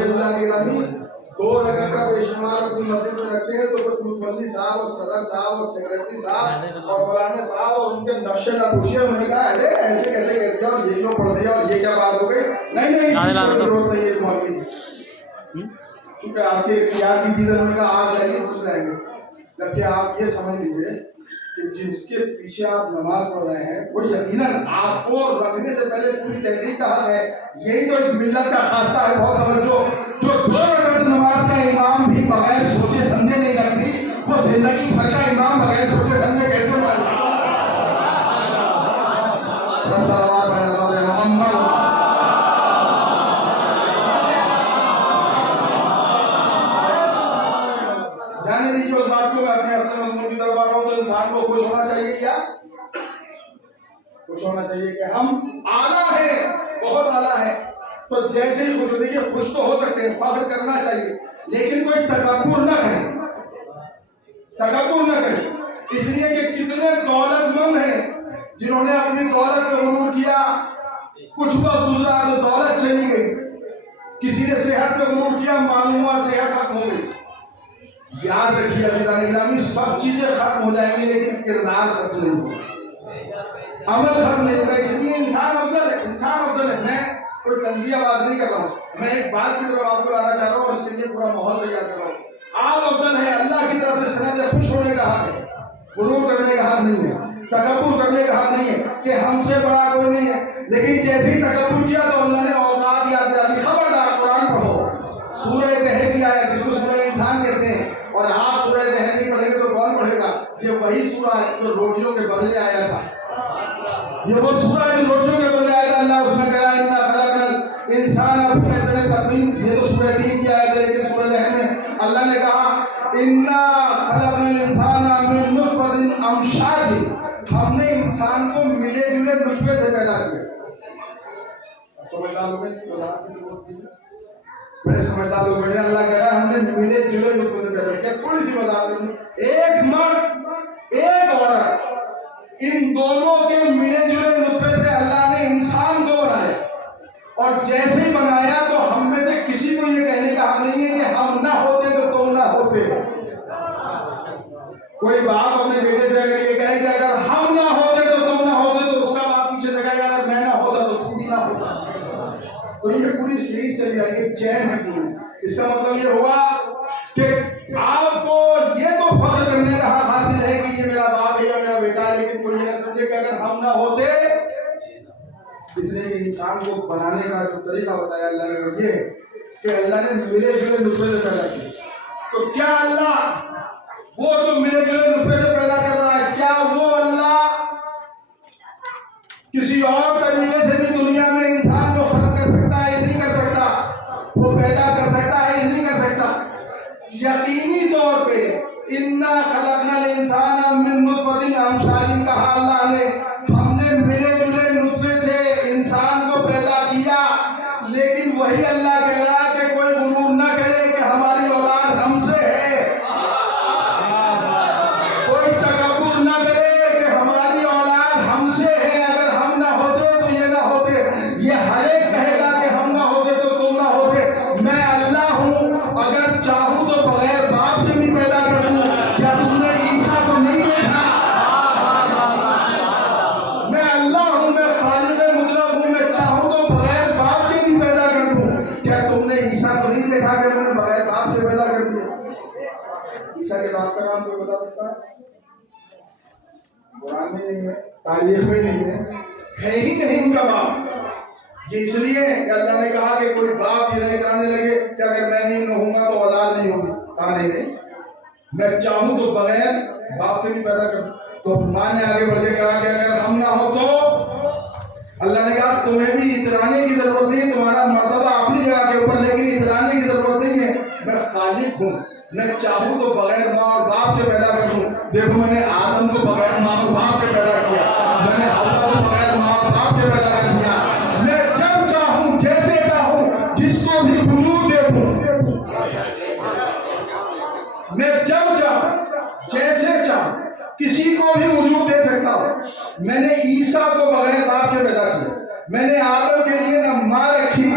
2 रकअत का पेश नमाज अपनी मस्जिद में रखते हैं तो कुछ मुफल्ली साहब और सदर साहब और सेक्रेटरी साहब और फलाने साहब और उनके नक्शे न पूछिए, उन्होंने कहा अरे ऐसे कैसे कह दिया और ये क्यों पढ़ दिया और ये क्या बात हो गई। नहीं जरूरत नहीं है इस मौलवी की, क्योंकि आपके इख्तियार की चीज़ उन्होंने कहा आग लाएंगे कुछ लाएंगे। जबकि आप ये समझ लीजिए कि जिसके पीछे आप नमाज पढ़ रहे हैं वो यकीनन आपको रखने से पहले पूरी तहरीक का हक है। यही तो इस मिल्लत का खासा है। बहुत तवज्जो, जो 2 रकअत नमाज का इमाम भी बगैर सोचे समझे नहीं रखती, वो जिंदगी भर का इमाम बगैर सोचे समझे कैसे माना। जाने दीजिए उस बात को, मैं अपने असल मजमून की तरफ आ रहा हूं। तो इंसान को खुश होना चाहिए, क्या खुश होना चाहिए कि हम आला है, बहुत आला है। तो जैसे ही खुश, देखिए खुश तो हो सकते हैं, फख्र करना चाहिए, लेकिन कोई तकब्बुर न करे, तकब्बुर न करे। इसलिए कि कितने दौलतमंद हैं जिन्होंने अपनी दौलत पे गुरूर किया, कुछ वक्त गुजरा तो दौलत चली गई। किसी ने सेहत पे गुरूर किया, मालूम हुआ सेहत खत्म हो गई। याद रखिए अज़ीज़ान, सब चीजें खत्म हो जाएंगी लेकिन किरदार खत्म नहीं होगा, अमल खत्म नहीं होगा। इसलिए इंसान अफजल है, इंसान अफजल है। मैं कोई तंजिया बात नहीं कर रहा हूँ, मैं एक बात की तरफ आपको लाना चाह रहा हूँ और इसके लिए पूरा माहौल तैयार कर रहा हूँ। आप अफजल है, अल्लाह की तरफ से सनद है, खुश होने का हक है, गुरूर करने का हक नहीं है, तकब्बुर करने का हक नहीं है कि हमसे बड़ा कोई नहीं है। लेकिन जैसे ही तकब्बुर किया तो अल्लाह ने औकात याद दिला दी। खबरदार, कुरान पढ़ो, सूरह दहर की आयत, जिसको सूरह इंसान कहते हैं। और आप सूरह दहर नहीं पढ़ेंगे तो कौन पढ़ेगा? ये वही सूरह है जो रोटियों के बदले आया था, ये वो सूरह है जो रोटियों के बदले आया था। अल्लाह उसमें कहा इन्ना खलकल इंसान अपनी असल तकवीम, ये तो सूरह 3 की आयत है। लेकिन सूरह दहर में अल्लाह ने कहा इन्ना खलकल इंसान मिन नुतफतिन अमशाज, हमने इंसान को मिले जुले नुतफे से पैदा किया। समझदार लोग इसकी वजाहत की जरूरत नहीं है, बड़े समझदार लोग बैठे। अल्लाह कह रहा है हमने मिले जुले नुतफे से पैदा किया। थोड़ी सी वजाहत करनी, एक मर्द एक औरत, इन दोनों के मिले जुले नुतफे से अल्लाह ने इंसान को बनाया। और जैसे ही बनाया तो हम में से किसी को ये कहने का हक नहीं है कि हम ना होते तो तुम ना होते। कोई बाप अपने बेटे से अगर ये कहे कि अगर हम ना होते तो तुम ना होते, तो उसका बाप पीछे से कहेगा अगर मैं ना होता तो तुम भी ना होता। तो ये पूरी सीरीज चली जाएगी, चैन है पूरी। इसका मतलब ये हुआ कि आपको ये तो फख्र करने का हक हासिल है कि ये मेरा बाप है या मेरा बेटा है, लेकिन कोई ये समझे कि अगर हम ना होते, इसलिए कि इंसान को बनाने का जो तरीका बताया अल्लाह ने वो ये कि अल्लाह ने मिले जुले नुतफे से पैदा किया। तो क्या अल्लाह वो जो मिले जुले नुतफे से पैदा कर रहा है, क्या वो अल्लाह किसी और तरीके से भी दुनिया में इंसान को खत्म कर सकता है या नहीं कर सकता? वो पैदा कर सकता है या नहीं कर सकता? यकीनी तौर पे इन्ना खलकनल इंसाना मिन नुतफतिन अमशालिन, कहा अल्लाह ने, हमने मिले जुले नुतफे से इंसान को पैदा किया। लेकिन वही अल्लाह कह रहा है कि कोई गुरूर ना करे कि हमारी औलाद हमसे है, कोई तकब्बुर ना करे कि हमारी औलाद हमसे है। अगर हम ना होते तो ये ना होते, ये हर एक कहेगा कि हम ना होते तो तुम ना होते। मैं अल्लाह हूँ, अगर चाहूँ तो बगैर बाप के भी पैदा कर दूँ। क्या तुमने ईसा को नहीं देखा? मैं अल्लाह हूँ, मैं खालिक मुतलक हूँ, मैं चाहूँ तो बगैर बाप के भी पैदा कर दूँ। क्या तुमने ईसा को नहीं देखा कि मैंने बगैर बाप के पैदा कर दिया? ईसा के बाप का नाम कोई बता सकता है? कुरान में नहीं है, तारीख में नहीं है ही नहीं उनका बाप। ये इसलिए कि अल्लाह ने कहा कि कोई बाप ये नहीं कराने लगे कि अगर मैं नहीं रहूंगा तो औलाद नहीं होगी। कहा नहीं, मैं चाहूं तो बगैर बाप के भी पैदा कर दूं। तो माँ ने आगे बढ़ के कहा कि अगर हम ना हो तो अल्लाह ने कहा तुम्हें भी इतराने की जरूरत नहीं, तुम्हारा मर्तबा अपनी जगह के ऊपर, लेकिन इतराने की जरूरत नहीं है। मैं खालिक हूँ, मैं चाहूँ तो बगैर माँ और बाप के पैदा कर दूं। देखो मैंने आदम को बगैर माँ और बाप के पैदा किया, मैंने हव्वा को बगैर माँ और बाप के पैदा कर दिया। मैं जब चाहूँ जैसे चाहूँ जिसको भी वजूद दे दूं, मैं जब चाहूँ जैसे चाहूँ किसी को भी वजूद दे सकता हूँ। मैंने ईसा को बगैर बाप के पैदा किया। मैंने आदम के लिए ना माँ रखी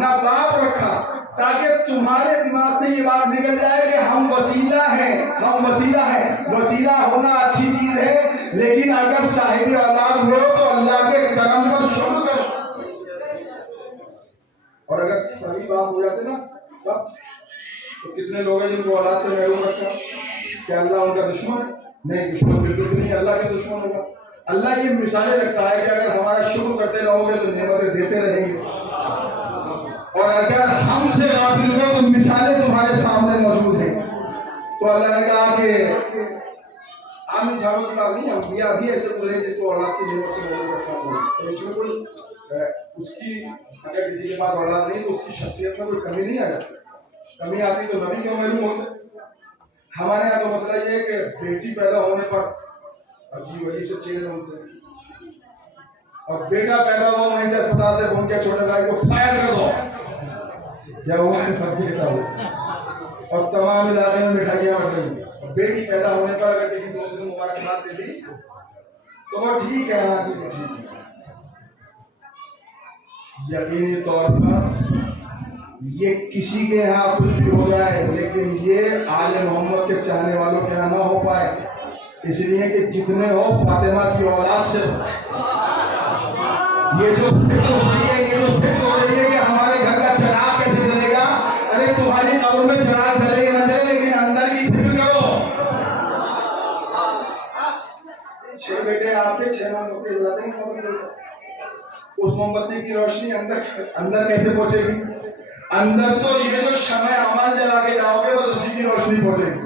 ना बाप रखा, ताकि तुम्हारे दिमाग से ये बात निकल जाए कि हम वसीला हैं, हम वसीला हैं। वसीला होना अच्छी चीज है, लेकिन अगर साहिब औलाद हो तो अल्लाह के करम पर शुक्र करो। और अगर सभी बात हो जाते ना सब, तो कितने लोग हैं जिनको औलाद से महरूम रखा? क्या अल्लाह उनका दुश्मन है? नहीं, दुश्मन बिल्कुल भी नहीं, अल्लाह के दुश्मन होगा। अल्लाह ये मिसालें रखता है कि अगर हमारा शुक्र करते रहोगे तो नेमतें देते रहेंगे, और अगर हमसे गाफिल हो तो मिसालें तुम्हारे सामने मौजूद हैं। तो अल्लाह ने कहा कि आम इंसानों की बात नहीं, अंबिया भी ऐसे बोले जिसको औलाद की नेमत से मौजूद रखा हो। तो इसमें कोई उसकी, अगर किसी के पास औलाद नहीं तो उसकी शख्सियत में कोई कमी नहीं आ जाती। कमी आती तो नबी क्यों महरूम होते? हमारे यहाँ तो मसला ये है कि बेटी पैदा होने पर अजीब अजीब से चेहरे होते हैं, और बेटा पैदा हुआ वहीं से अस्पताल से फोन किया छोटे भाई को फायर कर दो, या वो बेटा हो, और तमाम इलाके में मिठाइयाँ बट रही। बेटी पैदा होने पर अगर किसी दोस्त ने मुबारकबाद दे दी तो वो ठीक है, हाँ ठीक है। यकीनी तौर पर ये किसी के यहाँ कुछ भी हो जाए, लेकिन ये आले मोहम्मद के चाहने वालों के यहाँ ना हो पाए, इसलिए कि जितने हो फातिमा की औलाद से। ये जो फिक्र हो रही है, ये जो फिक्र हो रही है कि हमारे घर का चिराग कैसे जलेगा, अरे तुम्हारी कब्र में चिराग जलेगा ना जले, लेकिन अंदर की फिक्र करो। 6 बेटे आपके 6 मोमबत्ती जला देंगे, उस मोमबत्ती की रोशनी अंदर कैसे पहुंचेगी? अंदर तो ये जो शमए अमल जला के जाओगे बस उसी की रोशनी पहुंचेगी।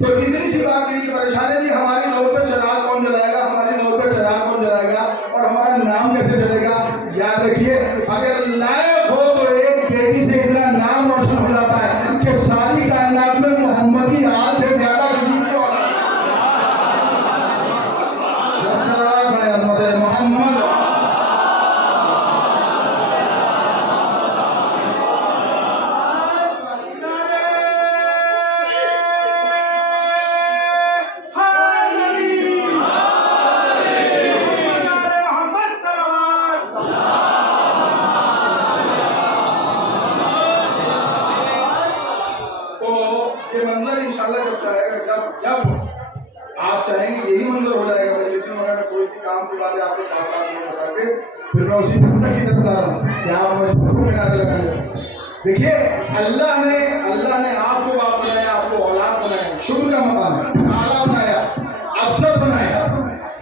तो इतनी सी बात के लिए परेशान है जी, हमारी नौर पे चिराग कौन जलाएगा, हमारी नौर पे चिराग कौन जलाएगा, और हमारा नाम कैसे चलेगा? याद रखिए, अगर लायक हो तो एक बेटी से इतना नाम रोशन हो जाता है कि सारी कायनात में मोहम्मद की आल से ज्यादा किसी की औलाद मोहम्मद। जब आप चाहेंगे यही मंजर हो जाएगा। इसमें मगर मैं कोई सी काम की बात है आपके पास आपको बता के फिर मैं उसी मुद्दे की तरफ ला रहा हूँ कि आप मजबूरों में आगे लगाने। देखिए, अल्लाह ने आपको बाप बनाया, आपको औलाद बनाया, शुक्र का मकाम है, आला बनाया, अफसर बनाया।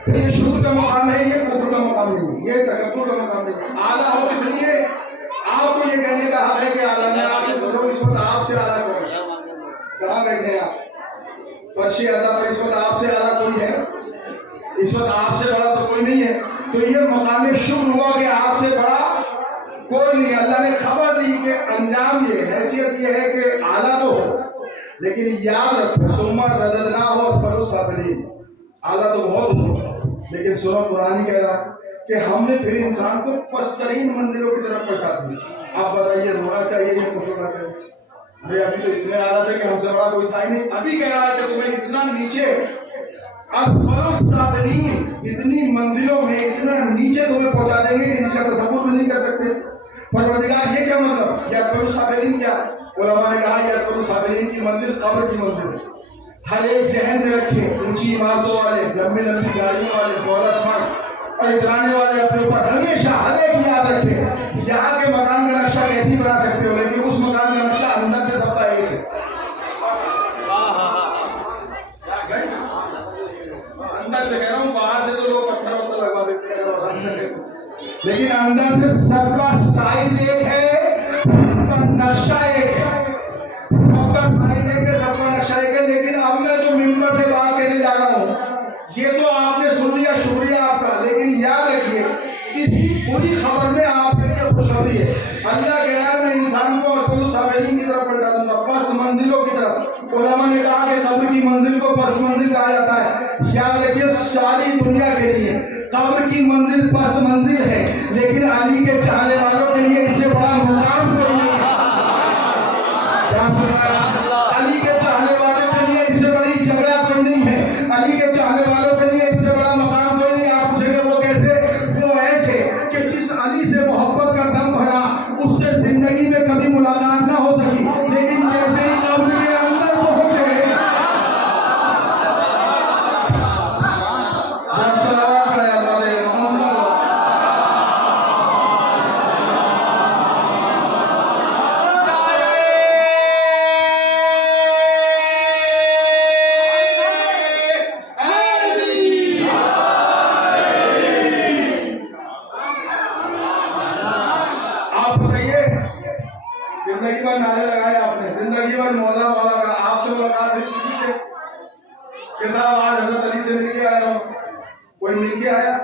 तो ये शुक्र का मकाम है, ये कुफ्र का मकाम नहीं है, ये तकब्बुर का मकाम नहीं है। आला हो इसलिए आपको ये कहने का हक है कि आला ने आपसे पूछो इस वक्त आपसे आला कौन है? कहाँ बैठे हैं आप? फर्शी आला पर इस वक्त आपसे आला कोई है? इस वक्त आपसे बड़ा तो कोई नहीं है। तो ये मकाम शुक्र हुआ कि आपसे बड़ा कोई नहीं। अल्लाह ने खबर दी कि अंजाम ये, हैसियत ये है कि आला तो हो, लेकिन याद रखो सुम्मा रददना हो असफलु साफिलीन, आला तो बहुत हो, लेकिन सुनो कुरान कह रहा कि हमने फिर इंसान को पस्तरीन मंजिलों की तरफ पहुंचा दिया। आप बताइए रोना चाहिए या खुश होना चाहिए? अरे अभी तो इतने आला थे कि हमसे बड़ा कोई था ही नहीं। अभी कह रहा है कि तुम्हें इतना नीचे असफलु साफिलीन, इतनी मंजिलों में इतना नीचे तुम्हें पहुंचा देंगे कि जिसका तसव्वुर भी नहीं कर सकते। परवरदिगार ये क्या मतलब, ये असफलु साफिलीन क्या? उलमा ने कहा ये असफलु साफिलीन की मंजिल कब्र की मंजिल है। हर एक जहन में रखे, ऊंची इमारतों वाले, लंबी लंबी गाड़ियों वाले, दौलतमंद और इतराने वाले अपने ऊपर हमेशा हर एक याद रखे यहाँ के मकान का नक्शा कैसी बना सकते हो, लेकिन उस मकान का नक्शा अंदर से सबका एक है। अंदर से कह रहा हूँ, बाहर से तो लोग पत्थर वत्थर लगवा देते हैं, लेकिन अंदर से सबका साइज एक है, सबका नक्शा एक है, सबका साइज एक है, सबका नक्शा एक है। लेकिन अब मैं जो मिंबर से बात कहने जा रहा हूँ ये तो आपने सुन लिया, शुक्रिया आपका, लेकिन याद रखिए इसी पूरी खबर में आपके लिए खुशखबरी है। अल्लाह कह रहा है मैं इंसान को असफलु साफिलीन की तरफ पलटा दूंगा, पस्त मंजिलों की तरफ। उलमा ने कहा कि कब्र की मंजिल को पस्त मंजिल कहा जाता है। याद रखिए सारी दुनिया के लिए कब्र की मंजिल पस्त मंजिल है, लेकिन अली के चाहने वालों के लिए इससे बड़ा मुकाम कोई नहीं है। क्या सुना? अली के चाहने वालों के लिए इससे बड़ी जगह कोई नहीं है, अली के चाहने वालों के लिए इससे बड़ा मकाम कोई नहीं। आप पूछेंगे वो कैसे? वो ऐसे कि जिस अली से मोहब्बत का दम भरा उससे जिंदगी में कभी मुलाकात ना हो सकी, लेकिन जैसे ही कब्र के अंदर पहुंचे जिंदगी भर नारे लगाए आपने, जिंदगी भर मौला मौला का, आपसे मुलाकात हुई किसी से कि साहब आज हजरत अली से मिल के आया हूँ, कोई मिल के आया?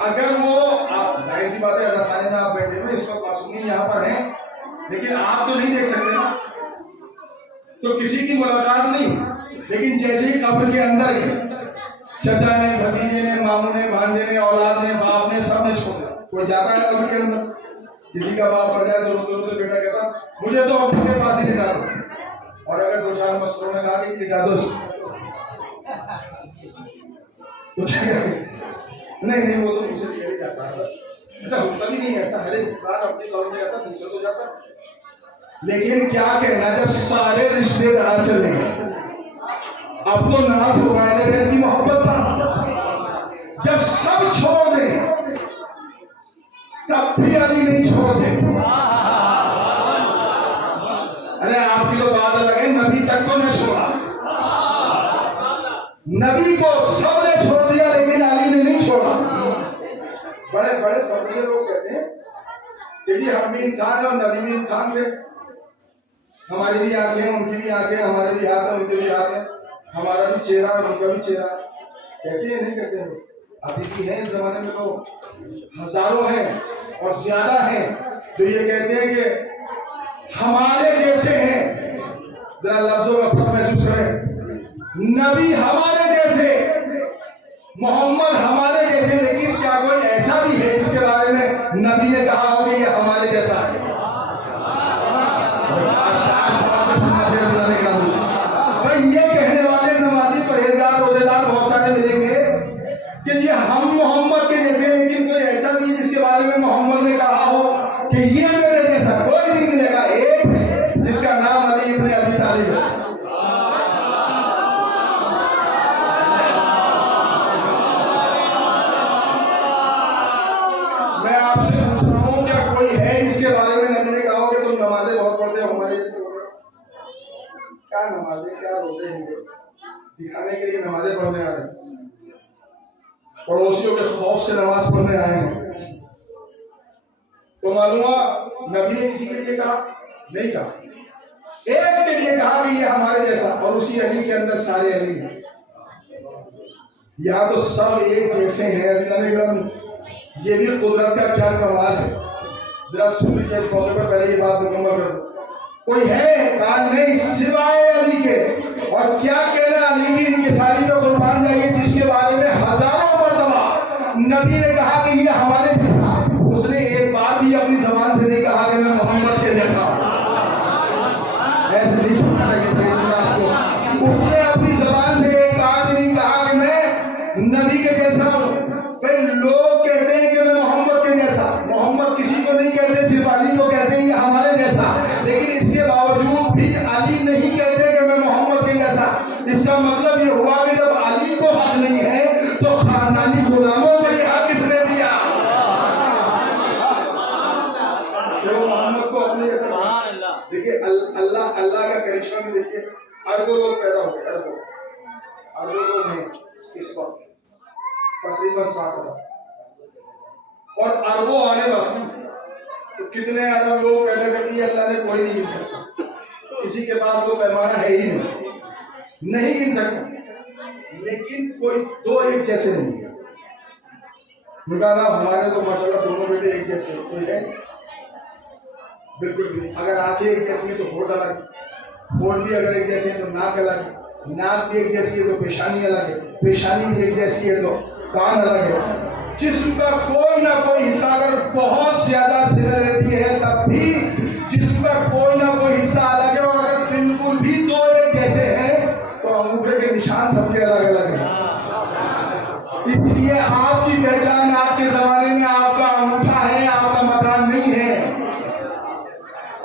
अगर वो आप जाहिर सी बात है हजरत खाने में आप बैठे हुए इस वक्त मासूमीन यहाँ पर हैं, लेकिन आप तो नहीं देख सकते ना, तो किसी की मुलाकात नहीं। लेकिन जैसे ही कब्र के अंदर गए, चचा ने, भतीजे ने, मामू ने, भांजे ने, औलाद ने, बाप ने, सब ने छोड़ा। कोई जाता है कब्र के अंदर, किसी का बाप पड़ जाए तो रोते रोते बेटा कहता मुझे तो अपने के पास ही लिटा दो, और अगर दो चार मसलों ने कहा कि लिटा दो तो नहीं नहीं वो तो मुझसे निकल ही जाता है बस। अच्छा होता भी नहीं ऐसा, हर एक इंसान अपने तौर में आता, दूसरा तो जाता। लेकिन क्या कहना जब सारे रिश्तेदार चले गए, अब तो नाज हो गए की मोहब्बत पर, जब सब छोड़ दें तब भी अली नहीं छोड़ते। अरे आपकी तो बात अलग है, नबी तक को न छोड़ा, नबी को सबने छोड़ दिया लेकिन अली ने नहीं छोड़ा। बड़े बड़े फकीर लोग कहते हैं कि जी हम भी इंसान हैं और नबी भी इंसान थे, हमारी भी आंखें उनकी भी आंखें, हमारे भी हाथ हैं उनके भी हाथ हैं, हमारा भी चेहरा और उनका भी चेहरा। कहते हैं नहीं कहते हैं? अभी भी हैं इस जमाने में लोग, हजारों हैं और ज्यादा हैं जो ये कहते हैं कि हमारे जैसे हैं। जरा लफ्जों का फर्क महसूस करें, नबी हमारे जैसे, मोहम्मद हमारे जैसे, लेकिन क्या कोई ऐसा भी है जिसके बारे में नबी ने कहा हो कि ये हमारे जैसा है? भाई ये कहने वाले नमाजी परहेजगार रोजेदार बहुत सारे मिलेंगे कि ये हम मोहम्मद के जैसे, लेकिन कोई ऐसा भी जिसके बारे में मोहम्मद ने कहा हो कि ये मेरे जैसा, कोई नहीं मिलेगा। एक जिसका नाम अली इब्न अबी तालिब है। मैं आपसे पूछ रहा हूँ क्या कोई है जिसके बारे में नबी ने कहा हो कि तुम नमाजें बहुत पढ़ते हो हमारे जैसे हो? क्या नमाजें, क्या रोजे हैं, दिखाने के लिए नमाजें पढ़ने आ रहे हैं, पड़ोसियों के खौफ से नमाज पढ़ने आए हैं। तो मालूम हुआ नबी ने किसी के लिए कहा नहीं कहा, एक के लिए कहा कि ये हमारे जैसा, और उसी अली के अंदर सारे अली हैं। यहाँ तो सब एक जैसे हैं। ये भी कुदरत का क्या कमाल है। जरा सूर्य के इस मौके पर पहले ये बात मुकम्मल कर दो कोई है? कहा नहीं, सिवाय अली के। और क्या कहना अली की, इनके सारी पे कुर्बान जाइए, जिसके बारे में हजारों मर्तबा नबी ने कहा कि ये हमारे जैसा। उसने एक बार भी अपनी जबान से नहीं कहा कि मैं मोहम्मद के जैसा हूं। ऐसे नहीं सुना सके आपको। उसने अपनी जबान से एक बार नहीं कहा कि मैं नबी के जैसा हूं। भाई लोग कहते हैं कि मैं मोहम्मद के जैसा। मोहम्मद किसी को नहीं कहते, सिर्फ अली को कहते हैं ये हमारे जैसा। लेकिन इसके बावजूद भी अली नहीं कहते कि मैं मोहम्मद के जैसा। इसका मतलब ये हुआ कि जब अली को हक नहीं है तो खानदानी गुलामों को ये हक किसने दिया? जो मोहम्मद को अपने जैसा। देखिए अल्लाह का करिश्मा भी देखिए। अरबों लोग पैदा हो गए, अरबों लोग हैं इस वक्त, तकरीबन 7 अरब, और अरबों आने वाले। तो कितने अरब लोग पैदा कर दिए अल्लाह ने, कोई नहीं गिन सकता। किसी के पास वो पैमाना है ही नहीं गिन सकता। लेकिन कोई दो एक जैसे नहीं है। हमारे तो माशाल्लाह दोनों बेटे एक जैसे, कोई है? बिल्कुल भी। अगर आंखें एक जैसी है तो होठ अलग, होठ भी अगर एक जैसे है तो नाक अलग, नाक भी एक जैसी है तो पेशानी अलग है, पेशानी भी एक जैसी है तो कान अलग है। जिस्म का कोई ना कोई हिस्सा अगर बहुत ज्यादा सिमिलरिटी है तब भी जिस्म का कोई ना कोई हिस्सा अलग है। और अगर बिल्कुल भी दो एक जैसे हैं तो अंगूठे के निशान सबके अलग अलग हैं। इसलिए आपकी पहचान आज के जमाने में आपका अंगूठा है, आपका मकान नहीं है।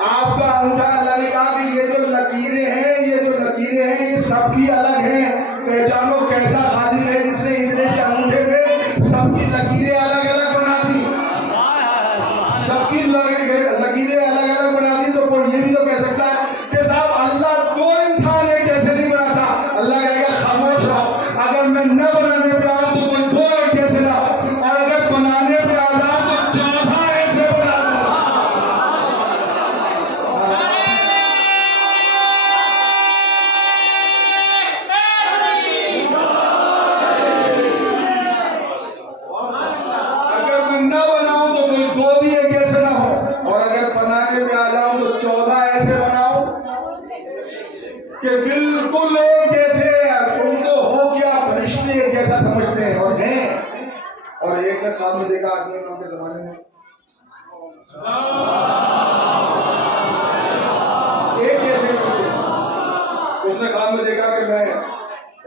आपका अंगूठा, अल्लाह ने कहा कि ये जो लकीरें हैं, ये सबकी अलग हैं। पहचानो कैसा खालिक है जिसने इतने से अंगूठे में सबकी लकीरें अलग अलग बना दी। सबकी लकीरें अलग अलग बना दी। तो कोई ये भी तो कह सकता है कि साहब अल्लाह दो इंसान एक जैसे नहीं बनाता। अल्लाह कहेगा खामोश रहो, अगर मैं न बनाने पे आऊं तो कोई दो एक जैसे ना हो, और अगर बनाने पे आ जाऊं तो 14 ऐसे बना दूं। कि बिल्कुल एक जैसे तुम तो हो क्या, फरिश्ते एक जैसा समझते हैं और हैं। और एक ने ख्वाब में देखा आदमी के जमाने में एक जैसे, उसने ख्वाब में देखा कि मैं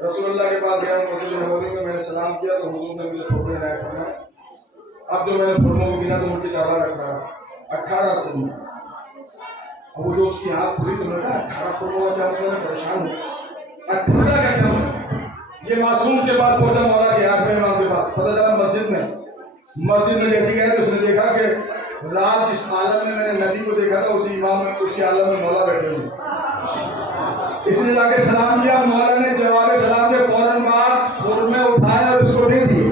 रसूलुल्लाह के पास गया, मस्जिद नबवी में मैंने सलाम किया तो हुजूर ने मुझे फोटो इनायत फरमाया। अब जो मैंने फोटो को गिना तो उनकी तादाद 18 थी। वो जो उसकी हाथ खुली तो मैंने कहा 18 फोटो का क्या मतलब? मैं परेशान हूँ, 18 का क्या मतलब? ये मासूम के पास पहुंचा, मौला के हाथ में, इमाम के पास। पता चला मस्जिद में जैसे गया तो उसने देखा कि रात जिस आलम में मैंने नबी को देखा था उसी इमाम में, उसी आलम में मौला बैठे हुए। इसने जाके सलाम किया, मौला ने जवाब सलाम के फौरन बाद खुरमे उठाए और उसको दे दिए।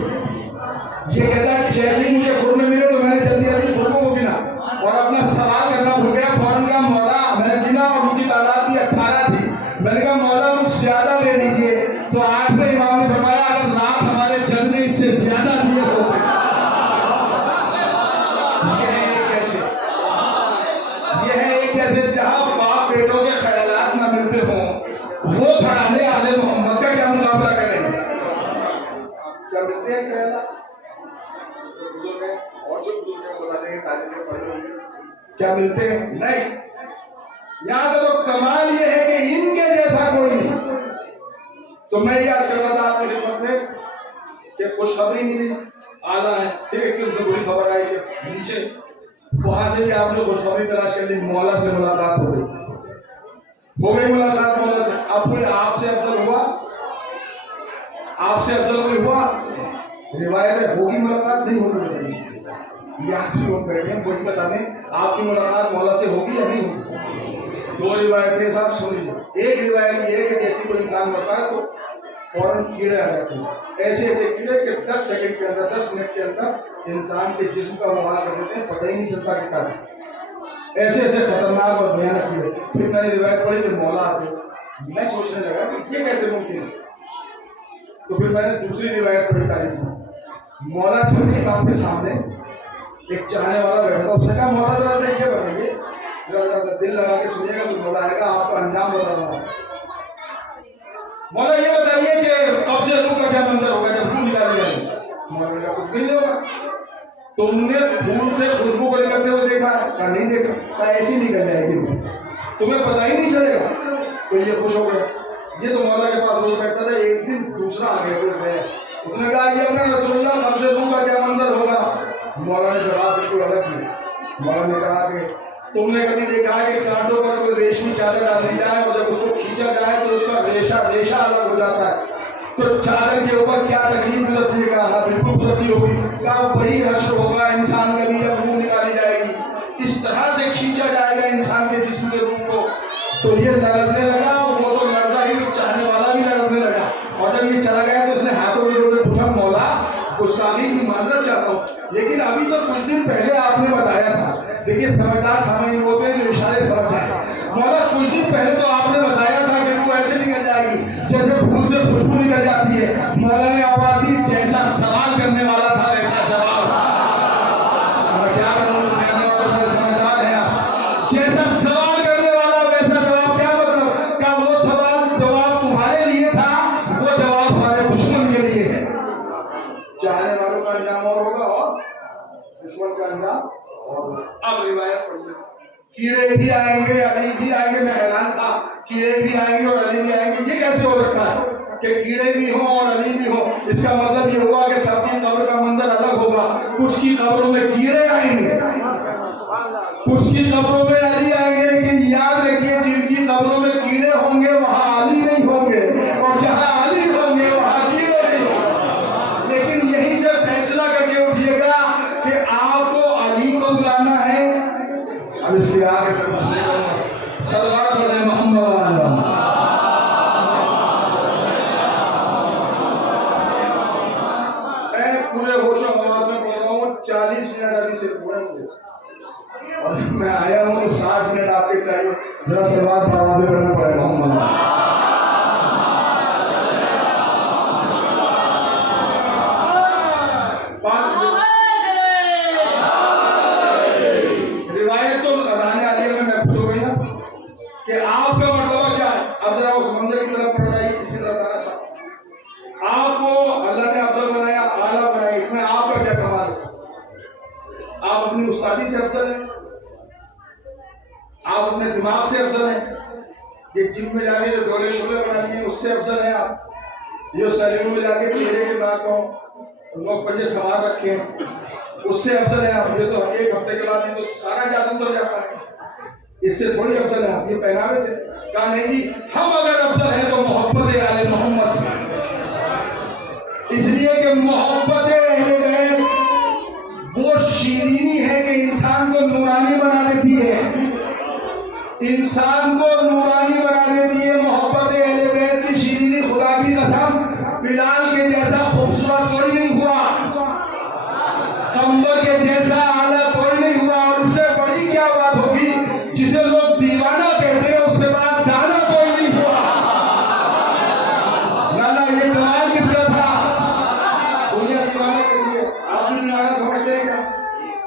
ये कहता है जैसे ही मुझे खुरमे मिले तो मैंने जल्दी जल्दी खुरमों को गिना और अपना सवाल करना भूल गया। फौरन का मौला, मैंने गिना और उनकी तादाद भी 18 थी। मैंने कहा मौला कुछ ज्यादा दे दीजिए। तो आखिरी इमाम ने फरमाया अगर रात हमारे जन ने इससे ज्यादा दिए तो यह है एक जैसे जहां बाप बेटों के ख्यालात न मिलते हों, वो घराने आले मोहम्मद का क्या मुकाबला करेंगे? क्या मिलते हैं ख्यालात? बुजुर्ग है और जो बुजुर्ग है वो बताते हैं तालीम पढ़े होंगे, क्या मिलते हैं? नहीं। यहाँ तो कमाल ये है कि इनके जैसा कोई नहीं। तो मैं याद कर रहा था आपकी खिदमत में कि खुशखबरी मिली, आला है, ठीक है, कि बुरी खबर आई कि नीचे वहां से भी आपने खुशखबरी तलाश कर ली, मौला से मुलाकात हो गई मुलाकात मौला से। अब कोई आपसे अफजल हुआ? आपसे अफजल कोई हुआ? रिवायत होगी मुलाकात, नहीं होगी बताइए। यहाँ जो लोग बैठे हैं कोई बता दें आपकी मुलाकात मौला से होगी या नहीं होगी? 2 रिवायतें साहब सुन लीजिए। एक रिवायत ये है कि जैसे कोई इंसान मरता है तो फौरन कीड़े आ जाते हैं, ऐसे ऐसे कीड़े कि 10 सेकंड के अंदर, 10 मिनट के अंदर इंसान के जिस्म का व्यवहार कर देते हैं, पता ही नहीं चलता कि क्या। ऐसे ऐसे खतरनाक और भयानक कीड़े। फिर मैंने रिवायत पढ़ी कि मौला आते। मैं सोचने लगा कि ये कैसे मुमकिन है। तो फिर मैंने दूसरी रिवायत पढ़ी तारीख में, मौला छठी इमाम के सामने एक चाहने वाला बैठा था। उसने कहा मौला जरा से ये बताइए जरा दिल लगा के सुनिएगा तो मजा आएगा, आपको अंजाम बता रहा हूँ। मौला ये बताइए कि कब्ज़े रूह का क्या मंजर होगा जब रूह निकाली जाएगी? मौला का कुछ भी नहीं होगा। तुमने खून से खुशबू को निकलते हुए देखा है? कहा नहीं देखा। कहा ऐसी निकल जाएगी, तुम्हें पता ही नहीं चलेगा। तो ये खुश हो गया। ये तो मौला के पास रोज बैठता था। एक दिन दूसरा आ गया, उसने कहा ये अपना रसूलुल्लाह कब्ज़े रूह का क्या मंजर होगा? मौला ने जवाब बिल्कुल अलग दिया। मौला ने कहा कि तुमने कभी देखा है कि कांटों पर कोई रेशमी चादर डाली जाए और जब उसको खींचा जाए तो उसका रेशा अलग हो जाता है, तो चादर के ऊपर क्या तकलीफ गुजरती है? कहा बिल्कुल गुजरती होगी। कहा वही हश्र होगा इंसान का भी जब रूह निकाली जाएगी, इस तरह से खींचा जाएगा इंसान के जिस्म के रूह को। तो ये लड़ने लगा, और वो तो लड़ता ही, चाहने वाला भी लड़ने लगा। और जब ये चला गया तो उसने हाथों में रोके पूछा, मौला गुस्ताखी की माजरत चाहता हूँ, लेकिन अभी तो कुछ दिन पहले आपने बताया था। देखिए समझदार सामने होते हैं जो इशारे समझ जाए। मौला कुछ दिन पहले तो आपने बताया था कि रूह ऐसे निकल जाएगी जैसे फूल से खुशबू निकल जाती है। मौला ने आवाज दी, जैसा सवाल करने वाला था वैसा जवाब। क्या करूं, समझदार है आप। जैसा सवाल करने वाला वैसा जवाब, क्या मतलब? क्या वो सवाल जवाब तुम्हारे लिए था, वो जवाब हमारे दुश्मन के लिए है। चाहने वालों का अंजाम और होगा और दुश्मन का अंजाम। अब रिवायत पढ़िए, कीड़े भी आएंगे, अली भी आएंगे। मैं हैरान था, कीड़े भी आएंगे और अली भी आएंगे, ये कैसे हो सकता है कि कीड़े भी हो और अली भी हो? इसका मतलब ये होगा कि सबकी कब्र का मंजर अलग होगा। कुछ की कब्रों में कीड़े आएंगे, कुछ की कब्रों में अली आएंगे। लेकिन याद रखिए, जिनकी कब्रों में कीड़े होंगे वहां अली नहीं होंगे, और जहां अली होंगे वहां कीड़े नहीं होंगे। लेकिन यहीं से फैसला करके उठिएगा कि आपको अली को बुलाना है। अब इसके आगे सल्लल्लाहु अलैहि मोहम्मद। मैं पूरे होशो हवास में बोल रहा हूँ, 40 मिनट अभी से पूरे हुए और मैं आया हूँ तो 60 मिनट आपके चाहिए। जरा सलवात आवाज़ें करना पड़ेगा मोहम्मद। रिवायत तो अदाने आलिया में महफूज हो गई ना कि आपका मर्तबा क्या है। अब जरा उस मंदिर की तरफ पढ़ाई, किसकी तरफ जाना चाहता हूं। आपको अल्लाह ने अफजल बनाया, आला बनाया, इसमें आपका क्या कमाल है? आप अपनी उस्तादी से अफजल हैं, आप अपने दिमाग से अफजल हैं, ये जिम में जाके जो डोले शोले बना लिए उससे अफजल हैं आप, ये सैलून में जाके चेहरे के नाकों नोक पंजे संवार रखे उससे अफजल है आप। ये तो एक हफ्ते के बाद ये तो सारा जादू उतर जाता है, इससे थोड़ी अफजल है आप। ये पहनावे से कहा नहीं जी, हम अगर अफजल है तो मोहब्बत आले मोहम्मद से, इसलिए कि मोहब्बत अहले बैत वो शीरीनी है कि इंसान को नूरानी बना देती है, इंसान को नूरानी बना देती है। मोहब्बत अहले बैत की शीरीनी, खुदा की कसम बिलाल के जैसा खूबसूरत कोई नहीं हुआ, कंबर के जैसा आला कोई नहीं हुआ। और उससे बड़ी क्या बात होगी, जिसे लोग दीवाना कहते हैं उसके बाद दाना कोई नहीं हुआ। ना ये कमाल किसका था? दुनिया दीवाना के लिए। आप भी दीवाना समझते हैं क्या?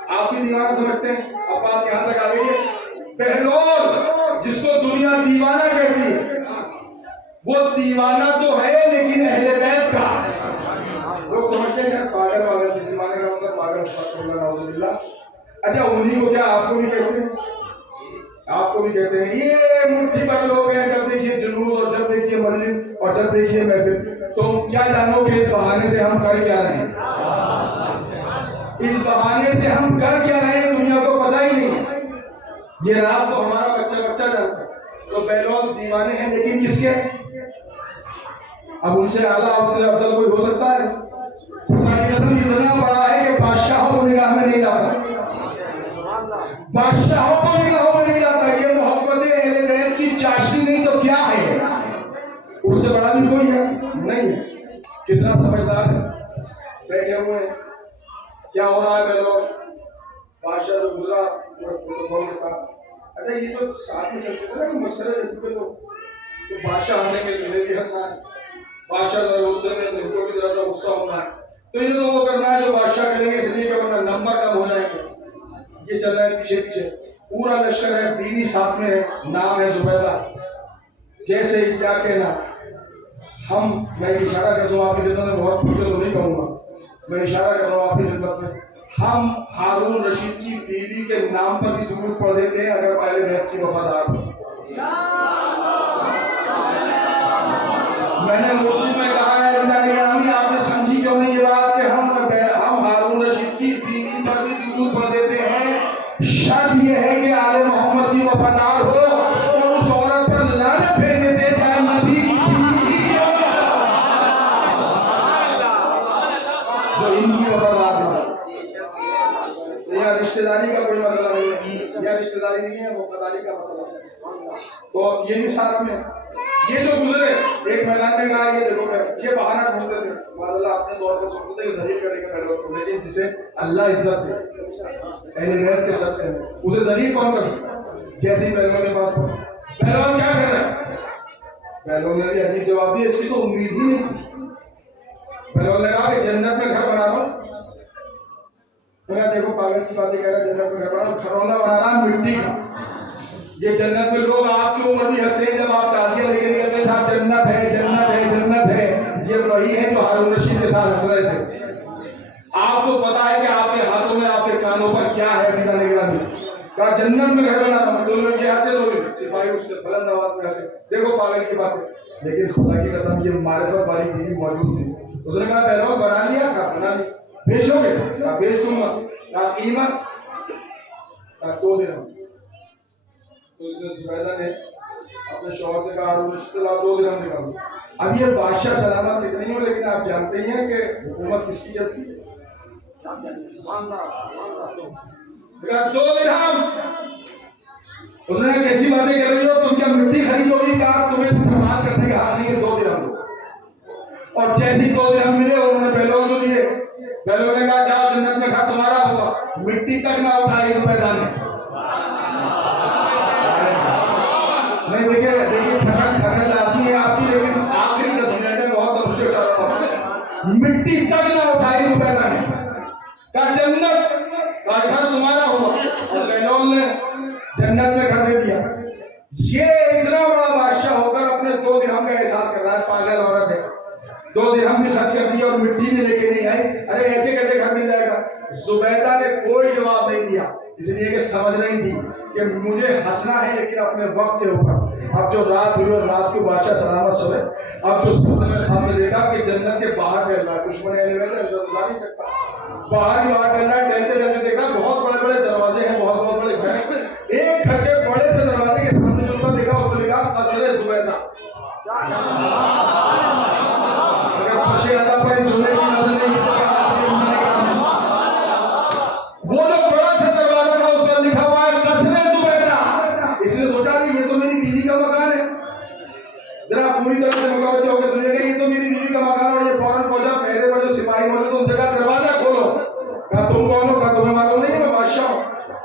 आप भी दीवाना समझते हैं? अब बात यहाँ तक आ गई है। पहलोर जिसको दुनिया दीवाना कहती है, वो दीवाना तो है लेकिन अहले बैत का। लोग समझते हैं पागल पागल दीवाने का मतलब पागल। अच्छा उन्हीं को क्या आपको भी कहते हैं? आपको भी कहते हैं। ये मुट्ठी भर लोग हैं, जब देखिए जुलूस और जब देखिए मस्जिद और जब देखिए महफिल। तो क्या जानो कि इस बहाने से हम कर क्या रहे हैं, इस बहाने से हम कर क्या रहे हैं दुनिया को पता ही नहीं। ये राज तो हमारा बच्चा बच्चा जानता है। तो पहलवान दीवाने हैं लेकिन किसके? अब उनसे आला अफजल कोई हो सकता है? इतना बड़ा है कि बादशाहों को निगाह में नहीं लाता, बादशाहों को निगाहों में नहीं लाता। ये मोहब्बत अहले बैत की चाशनी नहीं तो क्या है? उससे बड़ा भी कोई है नहीं। कितना समझदार है, बैठे हुए हैं। क्या हो रहा है लोग? बादशाह जो गुजरा प्रोटोकॉल के साथ। अच्छा ये तो साथ में चलते थे ना मसले पे, तो बादशाह हंसे के इन्हें भी हंसना है, बादशाह जरा गुस्से में तो इनको भी जरा सा गुस्सा होना है। तो इन लोगों को करना है जो बादशाह करेंगे, इसलिए कि वरना नंबर कम हो जाएंगे। ये चल रहा है पीछे पीछे। पूरा लश्कर है, बीवी साथ में है, नाम है जुबैदा। जैसे ही क्या कहना मैं इशारा कर दूँ आपकी खिदमत में, बहुत खुल तो नहीं कहूँगा, मैं इशारा कर रहा हूँ आपकी खिदमत में, हम हारून रशीद की बीवी के नाम पर भी दुरूद पढ़ देते हैं अगर पहले बैत की वफादार हो। मैंने उर्दू में कहा है, आपने समझी क्यों नहीं ये बात कि हम हारून रशीद की बीवी पर भी दुरूद पढ़ देते हैं। शर्त यह है कि आले मोहम्मद की वफादार हो और उस औरत पर लानत भेज देते चाहे नबी की बीवी क्यों जो इनकी वफादार हो। यह रिश्तेदारी का कोई मसला नहीं है, यह रिश्तेदारी नहीं है, वफादारी का मसला है। तो ये भी साथ में ये जो गुजरे एक मैदान में कहा, ये देखो ये बहाना ढूंढते थे, माशाल्लाह अपने दौर पर सोचते थे जलील करेंगे पहले को, लेकिन जिसे अल्लाह इज्जत दे अहले बैत के सत्य में उसे जलील कौन कर सकता। जैसी पहलवान के पास पहलवान क्या कर रहा है, पहलवान ने भी अजीब जवाब दिया, इसकी तो उम्मीद ही नहीं थी। पहलवान ने कहा कि जन्नत में घर बना रहा हूँ। देखो पागल की बातें कह रहा है, जन्नत में घर बना, घरौंदा बना रहा मिट्टी का। ये जन्नत में लोग आपकी उम्र भी हंसते हैं जब आप ताजिया लेके निकलते थे, आप जन्नत है जन्नत है जन्नत है। ये वही है जो हारून रशीद के साथ हंस रहे थे। आपको पता है कि आपके हाथों में आपके कानों पर क्या है, बिना निगरानी कहा जन्नत में घर बना रहा हूँ। दोनों लड़के हंसे, लोग सिपाही उससे बुलंद आवाज में हंसे। देखो पागल की बात है, लेकिन खुदा की कसम ये मारिफत वाली बीवी मौजूद थी। उसने कहा पहले बना लिया, कहा बना लिया, बेचोगे, कहा बेच दूंगा, कहा कीमत, कहा 2 दिन। तो इसने जुबैदा ने अपने शौहर से कहा 2 दिन निकालो। अब ये बादशाह सलामत कितनी हो, लेकिन आप जानते ही हैं कि हुकूमत किसकी चलती है। 2 दिन उसने कैसी बातें कर रही हो, तुम क्या मिट्टी खरीदोगी, कहा तुम्हें इस्तेमाल करने का हाथ नहीं है, 2 दिन। और जैसी 2 दिन मिले उन्होंने पहलों को दिए। पहलों ने कहा जाओ जन्नत में घर तुम्हारा होगा। मिट्टी तक ना उठाई जुबैदा ने। नहीं देखिए थकन लाजमी है आपकी, लेकिन आखिरी 10 मिनट में बहुत मुझे कर रहा हूँ। मिट्टी तक ना उठाई जुबैदा ने, कहा जन्नत का घर तुम्हारा होगा। और पहलों ने जन्नत में घर दे दिया। ये इतना बड़ा बादशाह होकर अपने 2 दिरहम का एहसास कर रहा है, पागल औरत है। 2 दिरहम भी खर्च कर दिया और मिट्टी भी लेके नहीं आई। अरे ऐसे कैसे घर मिल जाएगा। जुबैदा ने कोई जवाब नहीं दिया, इसलिए कि समझ रही थी कि मुझे हंसना है लेकिन अपने वक्त के ऊपर। अब जो रात हुई और रात को बादशाह सलामत सोए, अब जो सपने में ख्वाब में देखा कि जन्नत के बाहर रह रहा है, दुश्मन नहीं सकता, बाहर ही बाहर रहना है। टहलते रहते देखा बहुत बड़े बड़े दरवाजे हैं, बहुत बड़े घर हैं। एक घर के बड़े से दरवाजे के सामने जो देखा उसको लिखा कसरे जुबैदा। अगर खुशी अदा पर जुमे की नजर नहीं है तो वो जो बड़ा सा दरवाजा था उस पर लिखा हुआ है कसरे जुबैदा। इसने सोचा कि ये तो मेरी बीवी का मकान है। जरा पूरी तरह से मुतवज्जो होकर सुनिएगा, ये तो मेरी बीवी का मकान। और ये फौरन पहुंचा, पहले पर जो सिपाही मौजूद उनसे कहा दरवाजा खोलो। कहा तुम कौन हो, कहा तुम्हें मालूम नहीं मैं बादशाह हूं।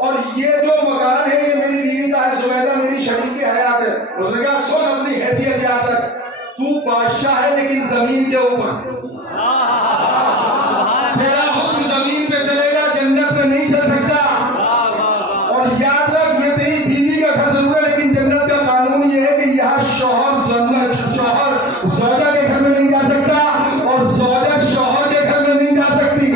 और ये जो मकान है ये मेरी बीवी का है, जुबैदा मेरी शरीक की हयात है। उसने कहा सुन अपनी हैसियत याद रख, तू बादशाह है लेकिन जमीन के ऊपर, तेरा हुक्म जमीन पे चलेगा, जन्नत में नहीं चल सकता। और याद रख ये तेरी बीवी का घर जरूर है, लेकिन जन्नत का कानून ये है कि यहाँ शौहर ज़ौजा के घर में नहीं जा सकता और ज़ौजा शौहर के घर में नहीं जा सकती।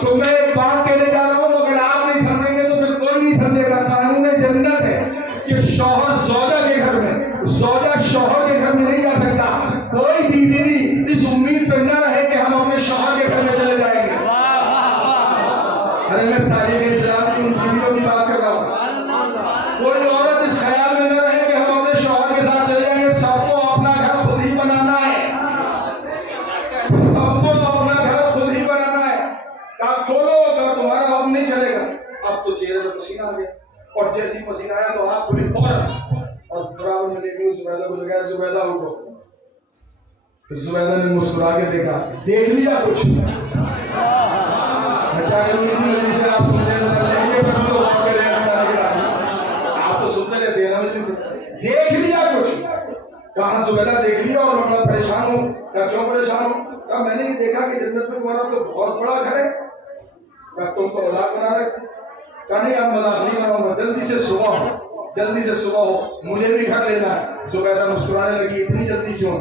तो मैं एक बात कहने जा रहा हूँ, अगर आप नहीं समझेंगे तो फिर कोई नहीं समझेगा। कानून जन्नत है कि शौहर ज़ौजा के घर में, ज़ौजा शौहर के घर में नहीं जा सकता। कोई भी बीवी इस उम्मीद पर न रहे कि हम अपने शौहर के घर में चले जाएंगे। अरे मैं तारीख इस्लाम की उन बीवियों की बात कर रहा हूँ। कोई औरत इस ख्याल में न रहे कि हम अपने शौहर के साथ चले जाएंगे। सबको अपना घर खुद ही बनाना है, सबको अपना घर खुद ही बनाना है। कहा खोलो, कहा तुम्हारा अब नहीं चलेगा। अब तो चेहरे में पसीना आ गया और जैसे ही पसीना आया तो हाथ खुली फौरन और बराबर में देखी जुबैदा को लगाया, जुबैदा उठो। तो जुबैदा ने मुस्कुरा के देखा, देख लिया कुछ से आप सुनते आप तो सुनते रहते हैं ना, देख लिया कुछ। कहा जुबैदा देख लिया और मैं परेशान हूँ। क्या क्यों परेशान हूँ? कहा मैंने देखा कि जन्नत में तुम्हारा तो बहुत बड़ा घर है। क्या तुम तो औलाद बना रहे थे? कहा नहीं अब मजाक नहीं बनाऊंगा, जल्दी से सुबह हो, जल्दी से सुबह हो, मुझे भी घर लेना है। जुबैदा मुस्कुराने लगी, इतनी जल्दी क्यों?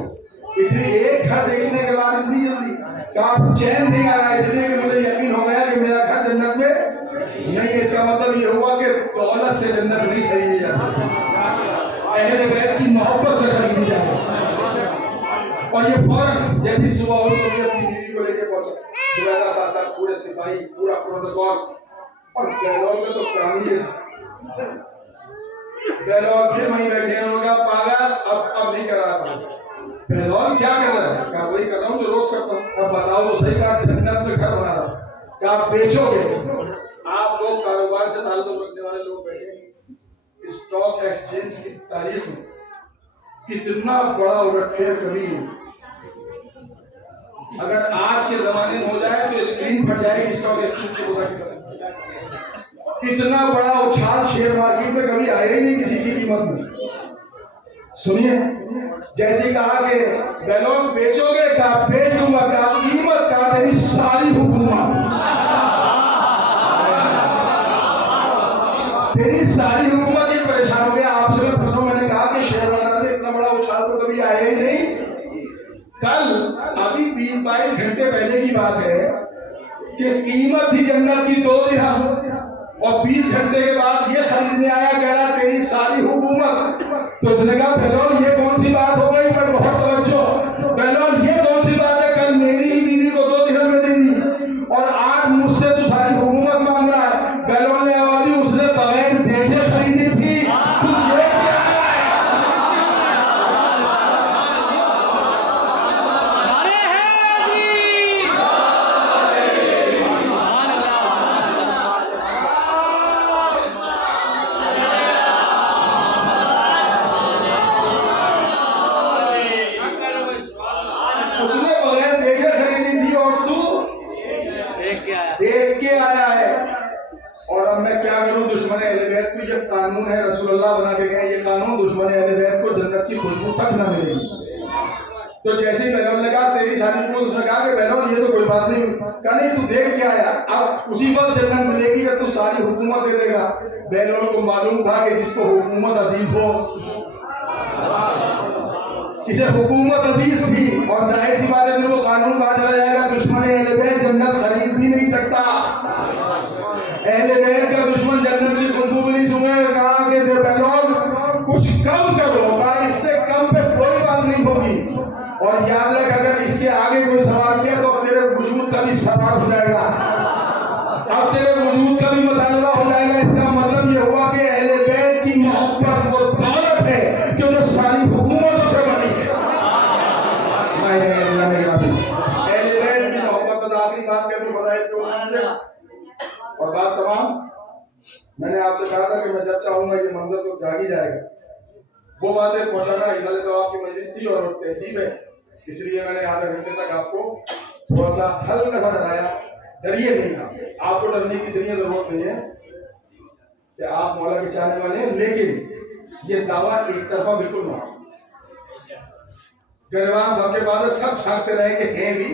इतनी एक घर देखने के बाद इतनी जल्दी? कहा चैन नहीं आ रहा है, इसलिए कि मुझे यकीन हो गया कि मेरा घर जन्नत में नहीं। इसका मतलब ये हुआ कि दौलत से जन्नत नहीं खरीदी जा सकती, अहले बैत की मोहब्बत से खरीदी जा सकती। और ये फर्क जैसी सुबह हो तो ये अपनी बीवी को लेके पहुंचा, जुबैदा साथ साथ पूरे सिपाही, पूरा प्रोटोकॉल, और बहलौल में तो काम ही था। बहलौल फिर वहीं बैठे हैं, उन्होंने कहा पागल अब नहीं करा था। बहलौल क्या कर रहा है? कहा वही कर रहा हूँ जो रोज करता हूँ। अब बताओ तो सही, कहा जन्नत में घर बना रहा। कहा बेचोगे? आप लोग कारोबार से ताल्लुक रखने वाले लोग बैठे, स्टॉक एक्सचेंज की तारीख में इतना बड़ा उलटफेर कभी नहीं। अगर आज के जमाने में हो जाए तो स्क्रीन फट जाएगी स्टॉक एक्सचेंज की, होगा की कसम। इतना बड़ा उछाल शेयर मार्केट में कभी आया ही नहीं किसी की कीमत में। सुनिए, जैसे कहा कि बहलौल बेचोगे? कहा बेच दूंगा। कहा कीमत? कहा तेरी सारी हुकूमत, तेरी सारी हुकूमत ही परेशान हो गया। आपसे मैं पूछूं, मैंने कहा कि शेयर बाजार में इतना बड़ा उछाल तो कभी आया ही नहीं। कल अभी 20-22 घंटे पहले की बात है कि कीमत थी जन्नत की 2 दिरहम, और 20 घंटे के बाद ये खरीदने आया, कह रहा तेरी सारी हुकूमत। तो उसने कहा बहलौल ये कौन सी बात हो गई? पर बहुत तवज्जो, बहलौल ये कौन सी बात है? कल मेरी ही बीवी को 2 दिरहम में दे दी और आज मुझसे तो सारी हुकूमत मांग रहा है। बहलौल ने आवाज दी, उसने बगैर देखे खरीदी थी। उसने बगैर देखे खरीदी थी और तू देख के आया है। और अब मैं क्या करूं? दुश्मन अहले बैत की जब कानून है, रसूलुल्लाह बना के गए, ये कानून दुश्मन अहले बैत को जन्नत की खुशबू तक न मिलेगी। तो जैसे ही बहलौल ने कहा तेरी शादी को, उसने कहा कि बहलौल ये तो कोई बात नहीं। कहा नहीं, तू देख के आया, अब उसी वक्त जन्नत मिलेगी जब तू सारी हुकूमत दे देगा। बहलौल को मालूम था कि जिसको हुकूमत अजीज हो, इसे हुकूमत अजीज थी, और जाहिर सी बात है फिर वो कानून कहा चला जाएगा, दुश्मन अहले बैत जन्नत खरीद भी नहीं सकता। अहले बैत का दुश्मन जन्नत की खुशबू भी नहीं सूंघेगा। कहा कि बहलौल कुछ कम करो। कहा इससे कम पे कोई बात नहीं होगी, और याद रख अगर इसके आगे कोई सवाल किया तो तेरे वजूद का भी सवाल हो जाएगा, अब तेरे वजूद का भी मुतालबा हो जाएगा। इसका मतलब ये हुआ कि अहले बैत की मोहब्बत वो दौलत है जो सारी हुकूमतों से बनी है। अहले बैत की मोहब्बत। आखिरी बात क्या बताई से, और बात तमाम। मैंने आपसे कहा था कि मैं जब चाहूंगा ये मंजर तो जाग ही जाएगा। वो बातें पहुंचाना इसाले सवाब की मजलिस थी और तहजीब है, इसलिए मैंने आधे घंटे तक आपको थोड़ा सा हल्का सा डराया। डरिए नहीं, आपको डरने की जरूरत नहीं है कि आप मौला के चाहने वाले हैं, लेकिन ये दावा एक तरफा बिल्कुल ना। गरीबान साहब के बाद सब छांटते रहे कि हैं भी,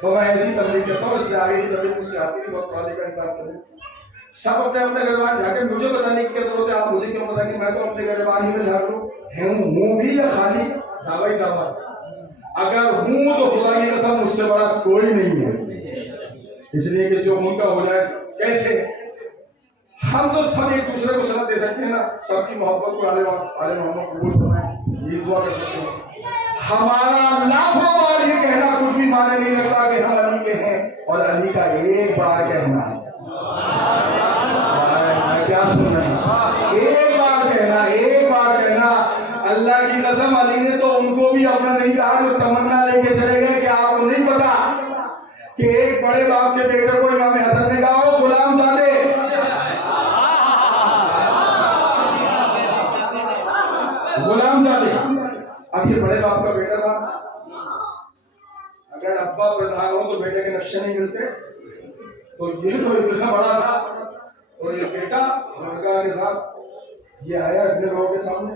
तो मैं ऐसी तबलीग करता हूँ, इससे आगे की तबलीग मुझसे आती थी, बहुत पुरानी का इंतजार करें। सब अपने अपने गरीबान जाके मुझे बताने की क्या जरूरत है? आप मुझे क्यों बताएंगे? मैं तो अपने गरीबान ही में झाँक लूं, हूँ भी या खाली दावा ही दावा। अगर हूँ तो खुदा की कसम मुझसे बड़ा कोई नहीं है, इसलिए कि जो उनका हो जाए कैसे। हम तो सब एक दूसरे को सनद दे सकते हैं ना, सबकी मोहब्बत को आले मोहम्मद कबूल फरमाए, ये दुआ कर सकते हैं। हमारा लाखों बार ये कहना कुछ भी माने नहीं लगता कि हम अली के हैं, और अली का एक बार कहना है। क्या सुन रहे हैं? एक बार कहना। अल्लाह की कसम अली ने तो उनको भी अपना नहीं कहा, जो तमन्ना लेके चले गए कि आपको नहीं पता कि एक बड़े बाप के बेटे को इमाम हसन ने कहा, गुलाम ज़ादे, गुलाम ज़ादे। अब ये बड़े बाप का बेटा था, अगर अब्बा प्रधान हो तो बेटे के नक्शे नहीं मिलते, तो ये तो इतना बड़ा था। तो ये बेटा लड़का के साथ ये आया अपने लोगों के सामने,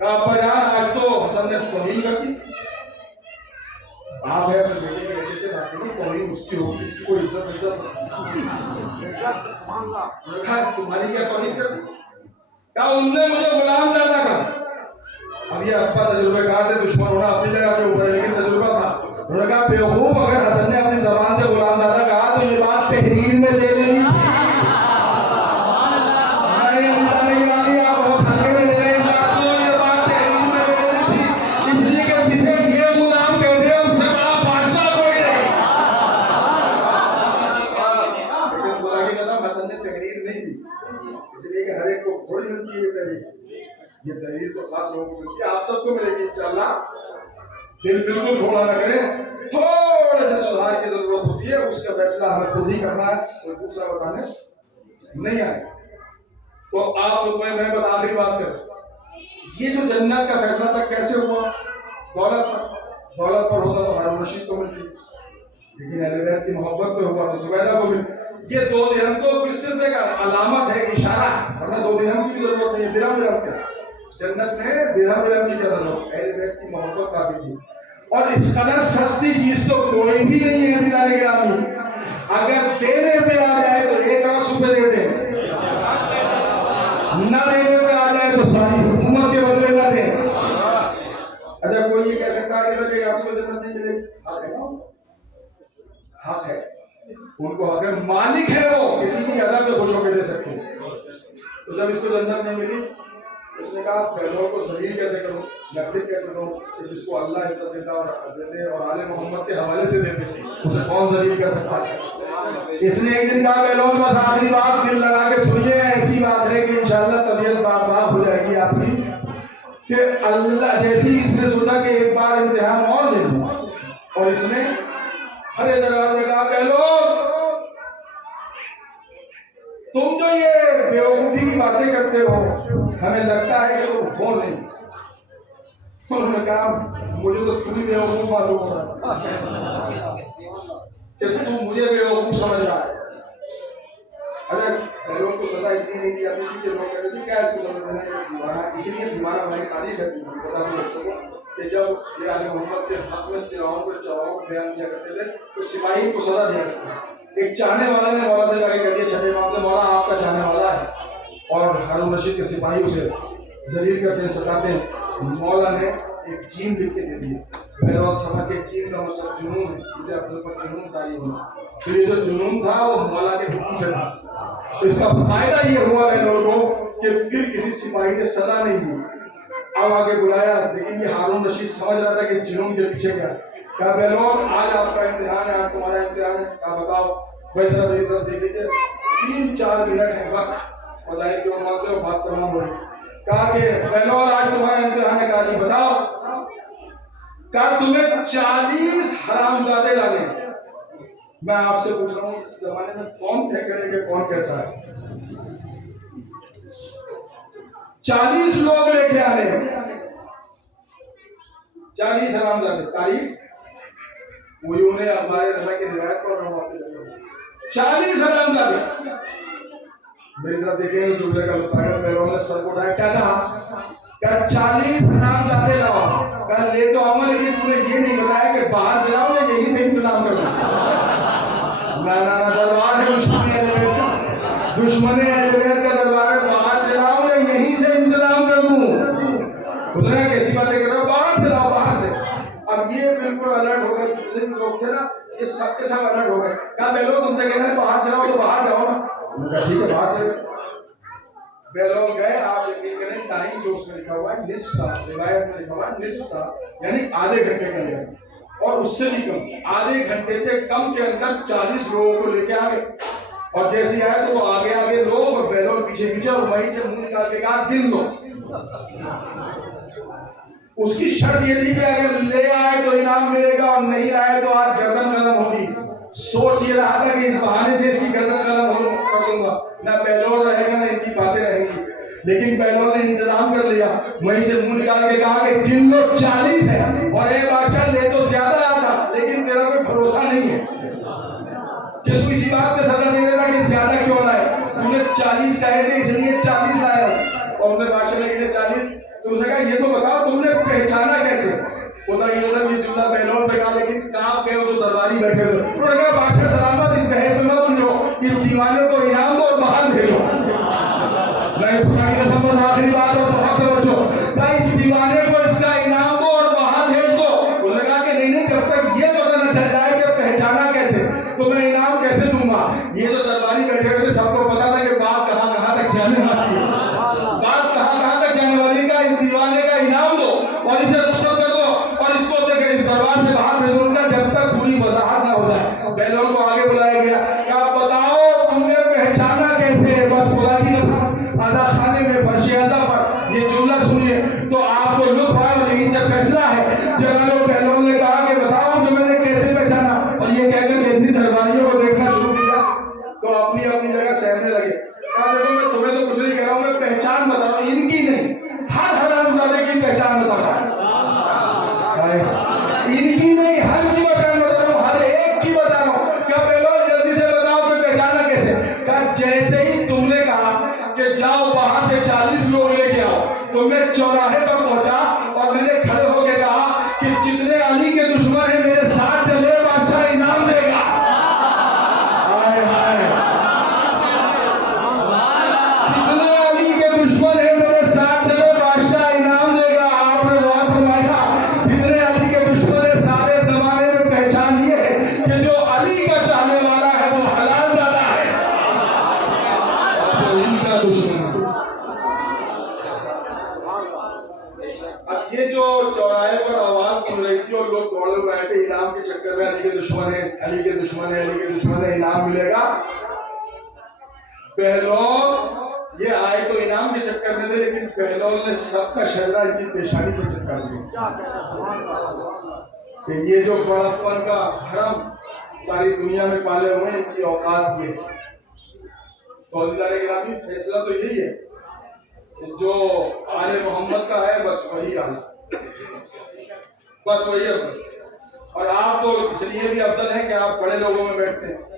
कहा अब्बा जान आज तो हसन ने तौहीन कर दी, आप है अपने बेटे के बच्चे से बात नहीं, तोहिन उसकी होगी, इसकी कोई इज्जत रखा है, तुम्हारी क्या तोहिन कर दी? क्या उनने मुझे गुलाम ज्यादा कहा? अब ये अब्बा तजुर्बेकार थे, दुश्मन होना अपनी जगह पे ऊपर, लेकिन तजुर्बा था। उन्होंने कहा बेवकूफ, अगर हसन ने अपनी जबान से गुलाम ज्यादा कहा तो ये बात तहरीर में ले लेनी थी। ये तहरीर तो खास लोगों को मिलती है, आप सबको मिलेगी इंशाअल्लाह। दिल बिल्कुल थोड़ा ना करें, थोड़े से सुधार की जरूरत होती है, उसका फैसला हमें खुद ही करना है, कोई दूसरा बताने नहीं आए। तो आप लोग मैं बस आखिरी बात कर, ये जो जन्नत का फैसला था कैसे हुआ? दौलत पर होता तो हारून रशीद को मिलती, लेकिन अहले बैत की मोहब्बत पे हुआ तो जुबैदा को मिलती। ये 2 दिरहम तो सिर्फ एक अलामत है, इशारा है, वरना 2 दिरहम की भी जरूरत नहीं है। दिरहम क्या जन्नत में दिरहम की क्या जरूरत? अहले बैत की मोहब्बत काफी थी। और इस कदर सस्ती चीज तो कोई भी नहीं है दिलाने के आदमी, अगर देने पे आ जाए तो 1 आंसू पे दे दे, न देने पे आ जाए तो सारी हुकूमत के बदले न दे। अच्छा, कोई ये कह सकता है कि आपको जन्नत नहीं मिलेगी? हक है ना, हक है, उनको हक है, मालिक है वो, किसी भी अदब में खुश होकर दे सकते हैं। तो जब इसको जन्नत नहीं मिली, उसने कहा पहलों को जलील कैसे करूं, नफरत कैसे करूं, कि जिसको अल्लाह इज्जत देता और देते और आले मोहम्मद के हवाले से देते, उसे कौन जलील कर सकता है? इसने एक दिन कहा पहलों बस आखिरी बात दिल लगा के सुनिए, ऐसी बात है कि इंशाअल्लाह तबीयत बात हो जाएगी आपकी, कि अल्लाह जैसी इसने सोचा कि एक बार इम्तिहान और ले लूं, और इसने हरे दरबार में कहा पहलों तुम जो ये बेवकूफी की बातें करते हो, हमें लगता है कि तुम हो नहीं। उन्होंने कहा मुझे तो तुम ही बेवकूफ मालूम हो रहा कि तुम मुझे बेवकूफ समझ रहा है। अरे पहलों को सजा इसलिए नहीं दी जाती थी कि लोग कहते थे क्या इसको सजा देना है दीवाना, इसलिए दीवाना बनाई तारीफ है बता दूं बच्चों को कि जब ये आले मोहम्मद के हक में फिरौन को चढ़ाओ बयान किया करते थे तो सिपाही को सजा दिया करते थे। एक चाहने वाले ने मौला से जाके कह दिया छठे इमाम से, मौला आपका चाहने वाला है, और हारून रशीद के सिपाही उसे जलील करते सताते। मौला ने एक जीन लिख के दे दी, बहरौल समझ के जीन का मतलब जुनून है, मुझे अपने ऊपर जुनून तारी होना। तो ये जो जुनून था वो मौला के हुक्म से था। तो इसका फायदा ये हुआ बहरौल को कि फिर किसी सिपाही ने सजा नहीं दी। अब आगे बुलाया, लेकिन ये हारून रशीद समझ रहा था कि जुनून के पीछे क्या। क्या बहरौल आज आपका इम्तिहान है, आज तुम्हारा इम्तिहान है, आप बताओ। भाई तरफ देख लीजिए, 3-4 मिनट है बस, और लाइफ के उम्र से बात करना हो रही। कहा कि बहरौल आज तुम्हारा इम्तिहान है, कहा जी बताओ। कहा तुम्हें 40 हरामजादे लाने। मैं आपसे पूछ रहा हूँ इस जमाने में कौन तय करेगा कौन कैसा है? 40 लोग लेके आने, 40 हरामजादे। तारीख वही उन्हें हमारे रजा की रिवायत पर 40 हरामजादे। मेरी तरफ देखेंगे जुमले का लुत्फागर बहरौल ने सर को उठाया, क्या कहा? क्या 40 हरामजादे लाओ। क्या ले तो आऊंगा, लेकिन तूने ये नहीं बताया कि बाहर से लाओ या यहीं से इंतजाम करो। ना दरबार है दुश्मनी अहले बैत का, दुश्मनी अहले बैत का दरबार है, बाहर से लाओ या यहीं से इंतजाम कर दूं। उसने कैसी बातें कर रहे हो, बाहर से लाओ, बाहर से। अब ये बिल्कुल अलर्ट हो गए, जितने भी लोग थे ना ये सबके सब अलर्ट हो गए। कहा बहरौल तुमसे कहना है बाहर से लाओ तो बाहर जाओ ना। ठीक है बाहर से बहरौल गए। आप यकीन करें टाइम जो उसमें लिखा हुआ है निस्फ साल, रिवायत में लिखा हुआ है निस्फ साल, यानी आधे घंटे के अंदर, और उससे भी कम, आधे घंटे से कम के अंदर 40 लोगों को लेके आ गए। और जैसे आए तो वो आगे आगे लोग और बहरौल पीछे पीछे, और वहीं से मुंह निकाल के कहा दिन दो। उसकी शर्त ये थी कि अगर ले आए तो इनाम मिलेगा और नहीं आए तो आज गर्दन कलम होगी। सोच ये रहा था कि इस बहाने से इसकी गर्दन कलम कर दूंगा, ना बहरौल रहेगा ना इनकी बातें रहेंगी। लेकिन बहरौल ने इंतजाम कर लिया, वहीं से मुंह निकाल के कहा कि गिन लो 40 है, और एक बादशाह ले तो ज्यादा आता, लेकिन तेरा कोई भरोसा नहीं है कि तू इसी बात पे सजा दे देता कि ज्यादा क्यों लाए। तूने 40 कहे थे इसलिए 40 लाया। और उन्हें बादशाह ने 40, तो उसने कहा ये तो बताओ तुमने पहचाना कैसे? बोला ये जुमला पहलवान से कहा, लेकिन कांप गए जो दरबारी बैठे हुए। उन्होंने कहा बादशाह सलामत, इस बहस में मत उलझो, इस दीवाने को इनाम दो और बाहर भेजो। नहीं सुनाई ना समझ, आखिरी बात हो तो हाथ बचो भाई, इस दीवाने को इसका इनाम दो और बाहर भेज दो। उन्होंने कहा कि नहीं, जब तक ये पता न चल जाए कि पहचाना कैसे तो मैं इनाम कैसे दूंगा। ये जो दरबारी बैठे हुए थे सबको पता था कि बात कहाँ कहाँ तक जाने वाली है, बात कहाँ तक जाने वाली का। इस दीवाने का इनाम दो और इसे रुखसत कर दो और इसको अपने दरबार से बाहर भेज दो, जब तक पूरी वजाहत ना हो जाए। बैलों को आगे बुलाया गया कि आप बताओ तुमने पहचाना कैसे। बस खुदा की कसम, आधा खाने में फर्श आज़ा पर ये जुमला सुनिए तो आपको लुत्फ आए, यही से फैसला है। जब बैलों ने कहा कि बताओ कि मैंने कैसे पहचाना, और ये कहकर जैसी दरबारियों को देखना शुरू किया तो अपनी अपनी जगह सहने लगे। कहा देखो मैं तुम्हें तो कुछ नहीं कह रहा हूँ, मैं पहचान बता रहा हूँ, इनकी नहीं, हर हरामजादे की पहचान बता रहा हूँ, इनकी नहीं, हर की पहचान बता रहा हूँ, हर एक की बता रहा हूँ। क्या पहले जल्दी से बताओ कि पहचाना कैसे। कहा जैसे ही तुमने कहा कि जाओ वहां से 40 लोग लेके आओ, तो मैं चौराहे पर पहुंचा और मैंने खड़े होकर कहा कि जितने अली के दुश्मन है मेरे साथ चले, बादशाह इनाम देगा। हाय हाय, जितने अली के दुश्मन है मेरे साथ चले, बादशाह इनाम देगा। आपने वहां फरमाया जितने अली के दुश्मन है सारे जमाने में पहचान लिए कि जो अली का चाहने वाला है वो हलाल ज्यादा है, तो इनका दुश्मन। अब ये जो चौराहे पर आवाज सुन रही थी और लोग दौड़े हुए आए थे इनाम के चक्कर में, अली के दुश्मन है, अली के दुश्मन है, अली के दुश्मन है, इनाम मिलेगा। पहलौन ये आए तो इनाम के चक्कर में थे, लेकिन पहलौन ने सबका शजरा इनकी पेशानी पर चिपका दिया कि ये जो बड़प्पन का भरम सारी दुनिया में पाले हुए हैं, इनकी औकात ये। तो गिरामी फैसला तो यही है, जो आले मोहम्मद का है बस वही आले, बस वही अफजल। और आप तो इसलिए भी अफजल हैं कि आप बड़े लोगों में बैठते हैं।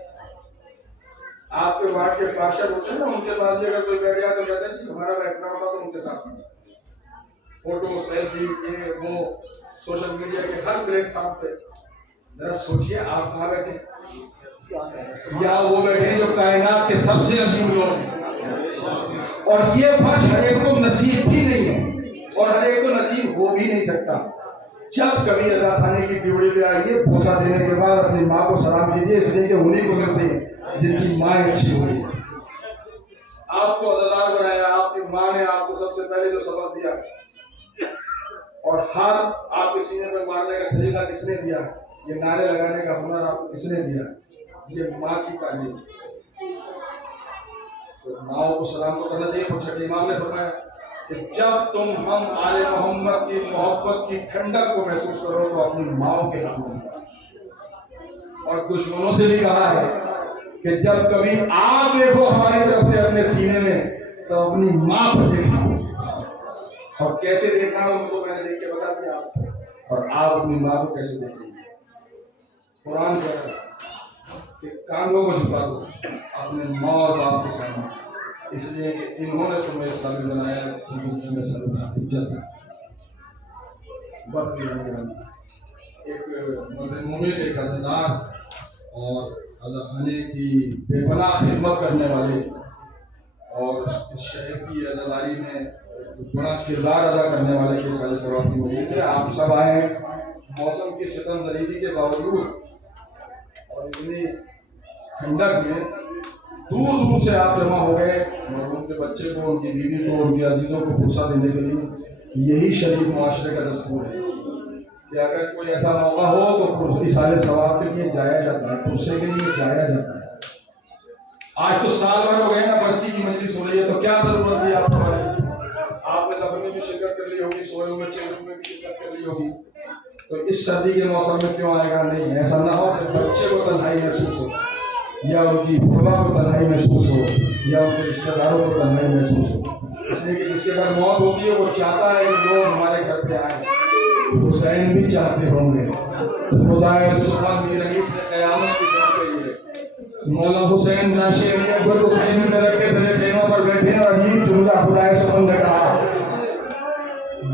आपके वार्ड के पार्षद होते हैं ना, उनके पास भी अगर कोई बैठ गया तो कहते हैं कि हमारा बैठना होता तो उनके साथ फोटो सेल्फी ये वो सोशल मीडिया के हर प्लेटफॉर्म पे। जरा सोचिए आप कहाँ बैठे, या वो बैठे जो कायनात के सबसे नसीब लोग हैं। और ये फर्ज हर एक को नसीब भी नहीं है और हर एक को नसीब हो भी नहीं सकता। जब कभी अदा खाने की ड्यूटी पे आइए, पोसा देने के बाद अपनी माँ को सलाम कीजिए, इसलिए कि उन्हीं को मिलते हैं जिनकी माँ अच्छी हुई। आपको अदादार बनाया, आपकी माँ ने आपको सबसे पहले जो सबक दिया और हाथ आपके सीने पर मारने का सलीका किसने दिया, ये नारे लगाने का हुनर आपको किसने दिया, ये माँ की तालीम। तो माओ को सलाम तो करना चाहिए। छठे इमाम ने फरमाया कि जब तुम हम आले मोहम्मद की मोहब्बत की ठंडक को महसूस करो तो अपनी माओ के नाम। और दुश्मनों से भी कहा है कि जब कभी आग देखो हमारी तरफ से अपने सीने में तो अपनी माँ को देखना। और कैसे देखना है उनको मैंने देख के बता दिया आपको। और आप अपनी माँ को कैसे देखेंगे, कुरान कह रहा है कि कांधों को झुका दो अपने माँ और बाप के सामने, इसलिए कि इन्होंने तुम्हें इस्लामी बनाया, दुनिया में सर्वथा इज्जत। बस एक मुमिन, एक अज़ादार और अल्लाह खाने की बेपनाह खिदमत करने वाले और इस शहर की अज़ादारी में बड़ा किरदार अदा करने वाले के सारे सवाब की वजह से आप सब आए हैं। मौसम की सितम ज़रीबी के बावजूद और इतनी ठंडक में दूर दूर से आप जमा हो गए और उनके बच्चे को, उनकी बीवी को, उनके अजीज़ों को फुर्सा देने के लिए। यही शरीफ मुआशरे का दस्तूर है कि अगर कोई ऐसा मौका हो तो इसाले सवाब के लिए जाया जाता है, फुर्से के लिए जाया जाता है। आज तो साल भर हो गए ना, बरसी की मजलिस हो रही है, तो क्या जरूरत है आपको? आपने दफन में भी शिरकत कर ली होगी, सोए हुए चेहरों में भी शिरकत कर ली होगी, तो इस सर्दी के मौसम में क्यों आएगा? नहीं, ऐसा ना हो कि बच्चे को तन्हाई महसूस हो, या उनकी बुआ को तन्हाई महसूस हो, या उनके रिश्तेदारों को तन्हाई महसूस हो। इसलिए कि जिसके घर मौत होती है वो चाहता है कि लोग हमारे घर पे आए। हुसैन भी चाहते होंगे। खुदाए सुभान रईस ने क़यामत की बात कही है, मौला हुसैन नाशेरी अकबर को खैमे में रख के तेरे खैमा पर बैठे और अजीब जुमला खुदाए सुभान ने कहा,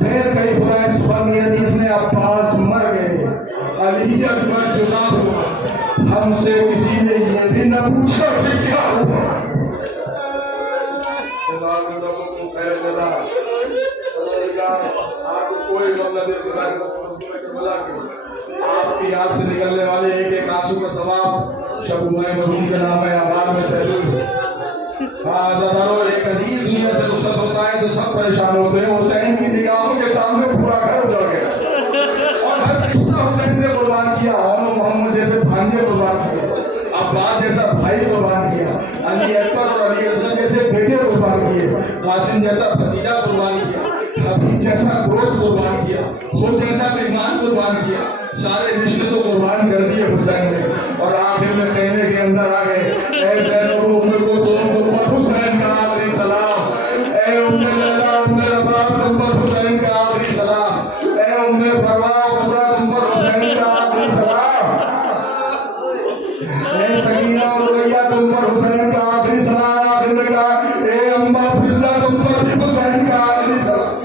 देर कई खुदा इस इसने अब्बास मर गए, अली अकबर जुदा हुआ, हमसे किसी ने ये भी न पूछा कि क्या हुआ। आपको कोई बांग्लादेश आपकी आंख से निकलने वाले एक एक आंसू का सवाब शबुमाए मरूदी के नाम है आवाज में तहरीर। एक अजीज दुनिया से रुखसत होता है तो सब परेशान होते हैं। हुसैन की निगाहों के सामने पूरा घर उजड़ गया और हर रिश्ता हुसैन ने कुर्बान किया। और मोहम्मद जैसे भांजे कुर्बान किए, अब्बास जैसा भाई कुर्बान किया, अली अकबर और अली असगर जैसे बेटे कुर्बान किए, कासिम जैसा भतीजा कुर्बान किया, हबीब जैसा दोस्त कुर्बान किया, खुद जैसा मेहमान कुर्बान किया। सारे रिश्ते तो कुर्बान कर दिए हुसैन ने और आखिर में कहने के अंदर आ गए, ऐ ज़ैनब उम्मे कुलसूम तुम पर हुसैन का आखिरी सलाम, ऐ उम्मे लैला उम्मे रबाब तुम पर हुसैन का आखिरी सलाम, ऐ उम्मे फरवा कुबरा तुम पर हुसैन का आखिरी सलाम, ऐ सकीना और रुकैया तुम पर हुसैन का आखिरी सलाम। आखिर में कहा, ऐ अम्मा फिज़ा तुम पर भी हुसैन का आखिरी सलाम।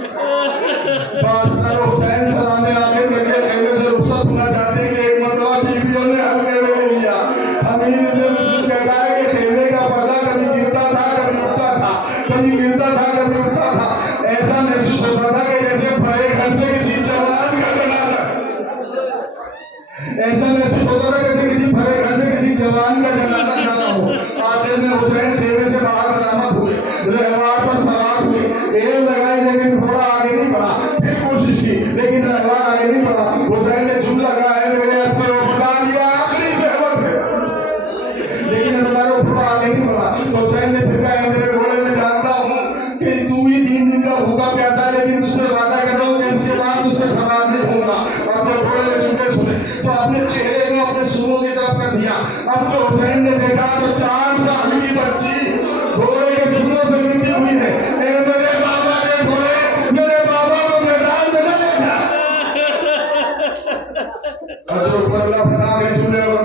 हुसैन सलाम आखिर में कहने से रुखसत होना चाहते हैं कि एक मरतबा बीवियों ने हल्के में लिया। हमीद इब्न मुस्लिम कहता है कि खेमे का पर्दा कभी गिरता था कभी उठता था, कभी गिरता था कभी उठता था। ऐसा महसूस होता था कि जैसे भरे घर से किसी जवान का जनाजा, ऐसा महसूस होता था जैसे किसी भरे घर से किसी जवान का जनाजा जाना हो। आखिर में हुसैन खेमे से बाहर बरामद हुए, रहवार पर सवार हुए, एम लगाई लेकिन थोड़ा आगे नहीं बढ़ा, फिर कोशिश की लेकिन रहवार आगे नहीं बढ़ा। हुसैन ने जुमला कहा है मेरे अस्तर को बता दिया आखिरी जहमत है, लेकिन अल्लाह को थोड़ा आगे नहीं बढ़ा। तो हुसैन ने फिर कहा मेरे घोड़े में जानता हूँ कि तू ही 3 दिन का भूखा प्यासा, लेकिन तुझसे वादा कर रहा हूँ कि इसके बाद तुझसे सवार नहीं होगा। अब तो घोड़े में जुमले सुने तो अपने चेहरे को अपने सूरों की तरफ कर दिया। अब तो हुसैन ने देखा तो 4 साल की बच्ची घोड़े के सूरों से लिपटी हुई है। मेरे बाबा के घोड़े मेरे बाबा को मैदान में न लेना। हजरत अल्लाह फसा के जुमले और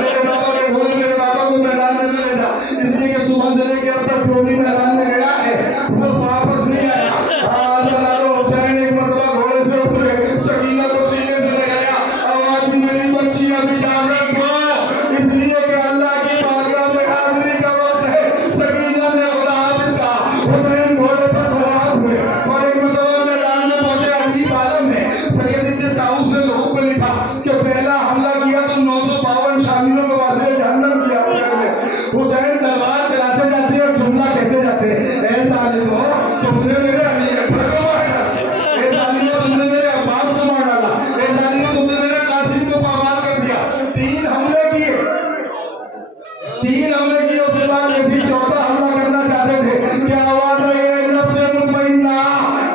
मेरे बाबा के घोड़े मेरे बाबा को मैदान में न लेना, इसलिए कि सुबह से लेकर अब तक जो भी मैदान में गया है वो वापस नहीं आया। हुसैन एक मरतबा घोड़े से उतरे, सकीना को सीने से लगाया, आवाज दी मेरी बच्ची अभी जागृत हो, इसलिए कि अल्लाह की बारगाह में हाजिरी का वक्त है। सकीना ने खुदा हाफिज कहा, हुसैन घोड़े पर सवार हुए और एक मरतबा मैदान में पहुंचे। अजीब आलम है, सैयद इब्न ताऊस ने लोगों को लिखा कि पहला हमला किया तो 952 शामिलों को वासिले जहन्नम किया। हुसैन तलवार चलाते जाते और जुमला कहते जाते, ऐ जालिमो तुमने मेरे अली अकबर को मार डाला, ऐ जालिमो तुमने मेरे अब्बास को मार डाला, ऐ जालिमो तुमने मेरे कासिम को पामाल कर दिया। 3 हमले किए, 3 हमले किए। उसके बाद यदि 4था हमला करना चाहते थे, क्या आवाज है नफ्से मुतमइन्ना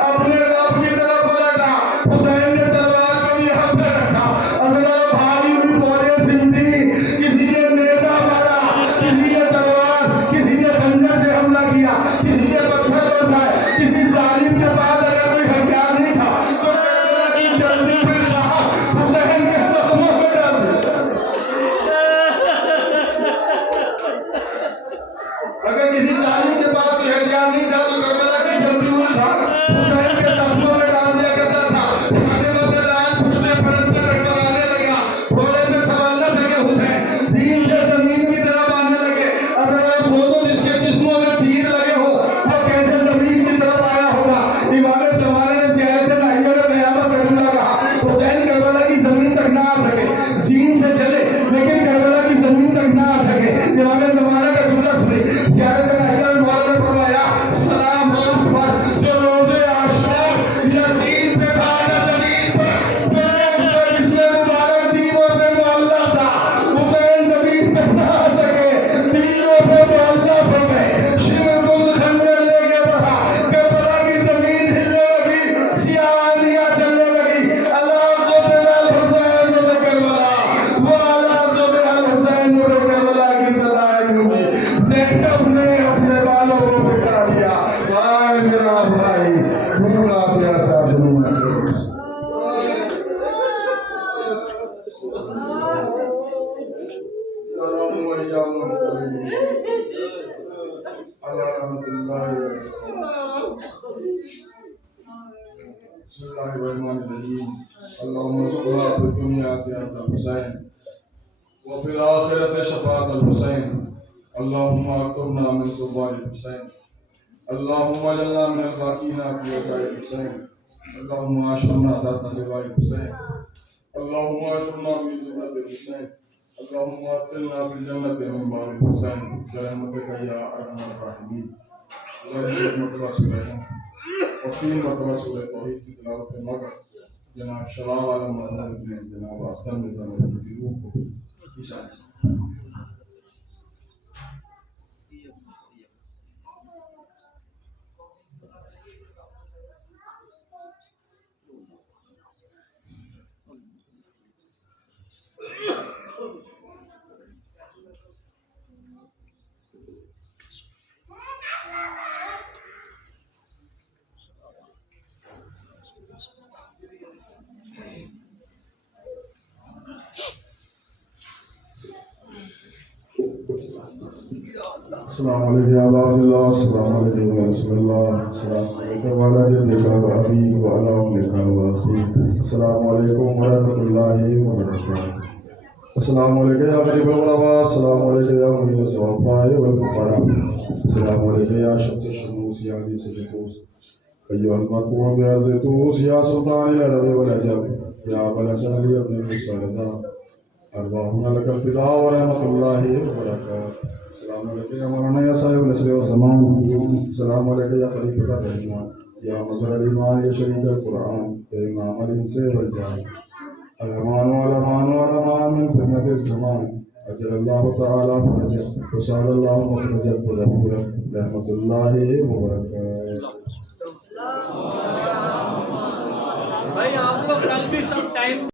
अपने रब की तरफ पलटा। हुसैन ने तलवार को भी हाथ में रखा, अगर भारी हुई फौजें सिमटी, किसी ने नेजा मारा, किसी ने तलवार, किसी ने खंजर से हमला किया, किसी ने पत्थर बरसाए। किसी जालिम के पास अगर कोई हथियार नहीं था तो करबला की जल्दी में कहा हुसैन के जख्मों में डाल दिया। अगर किसी जालिम के पास कोई हथियार नहीं था तो करबला की जल्दी में था हुसैन के जख्मों में डाल दिया करता था। फातिमा के लाल पुष्टे परस पर टकराने लगा, घोड़े में सवार न सके हुसैन, दीन के जमीन की तरफ आने लगे। अगर सोचो जिसके जिस्मों में तीर लगे हो वो कैसे जमीन की तरफ आया होगा। इमाम ज़माने ने ज़ियारत नहिया में क़यामत का जुमला कहा, हुसैन करबला की जमीन तक ना आ सके, जीन से चले लेकिन करबला की जमीन तक ना आ सके। इमाम ज़माने का जुमला सुने, ज़ियारत नहिया में मौला ने फरमाया, सलाम हो उस पर जो रोज़े आशूर यज़ीद पे था न शरीफ पर, मेरे उस पर जिसने मुबारक दीनों पे मोहल्ला था। हुसैन जमीन पे ना आ सके, दीनों पे मोहल्ला हो गए। शिवकुंद खंजर लेके बढ़ा, करबला की जमीन हिलने लगी, सियानियां चलने लगी। अल्लाह को बिलाल हुसैन ने करबला, वो अल्लाह को बिलाल हुसैन ने करबला की सदाई हुई। ज़ैनब ने अपने बालों को बिखरा दिया, हाय मेरा भाई भूखा प्यासा जुनून से। अल्लाह बिस्मिल्लाहिर्रहमानिर्रहीम अल्लाहुम्मा सल्लि अला दुनिया अल हुसैन व फिल आखिरति शफाअत अल हुसैन अल्लाहुम्मा अक्तुबना मिन ज़ुबार हुसैन अल्लाहुम्मा जल्लना मिन बाकीना फी वक़ाय हुसैन अल्लाहुम्मा अशरना ज़ात लिवाय हुसैन अल्लाहुम्मा अशरना मिन ज़ुमरत हुसैन अल्लाहुम्मा अतिलना बिल जन्नति मिन बाब हुसैन रहमतका या अरहमर राहिमीन। मरतबा सूरह और 3 मरतबा सूरह तौहीद की तिलावत के मगर जनाब शराब आलम महमूद ने जनाब अख्तर मिर्ज़ा की रूह को ईसा अस्सलाम वालेकुम या अल्लाह अस्सलाम वालेकुम या रसूलुल्लाह अस्सलाम वालेकुम वाला जद्दिका व अबीक व अला उम्मिका व अखीक अस्सलाम वालेकुम व रहमतुल्लाहि व बरकातहू। अस्सलाम वालेकुम या गरीब गुरबा अस्सलाम वालेकुम या मुनीस वफ़ाए वल फुक़रा अस्सलाम वालेकुम या शम्स शुमूस या अली सजूस अय्युहल मक़बूल या ज़ैतूस या सुल्तान या रबी वल अजब या अबल हसन अली इब्न मूसा रज़ा अरवाहुना लकल फ़िदा व रहमतुल्लाहि व बरकातहू। अस्सलाम वालेकुम या मौलाना या साहिब नस्र व ज़मान अस्सलाम वालेकुम या खलीफतुर रहमान या मज़हर ईमान या शरीक कुरान या इमाम अल-इंस वल जान अलमान व अलमान व अलमान मिन फितनत ज़मान अजरल्लाहु तआला फरजक व सल्लल्लाहु मखरजक व ज़हूरक रहमतुल्लाहि व बरकातहू। भाई आप लोग कल भी सब टाइम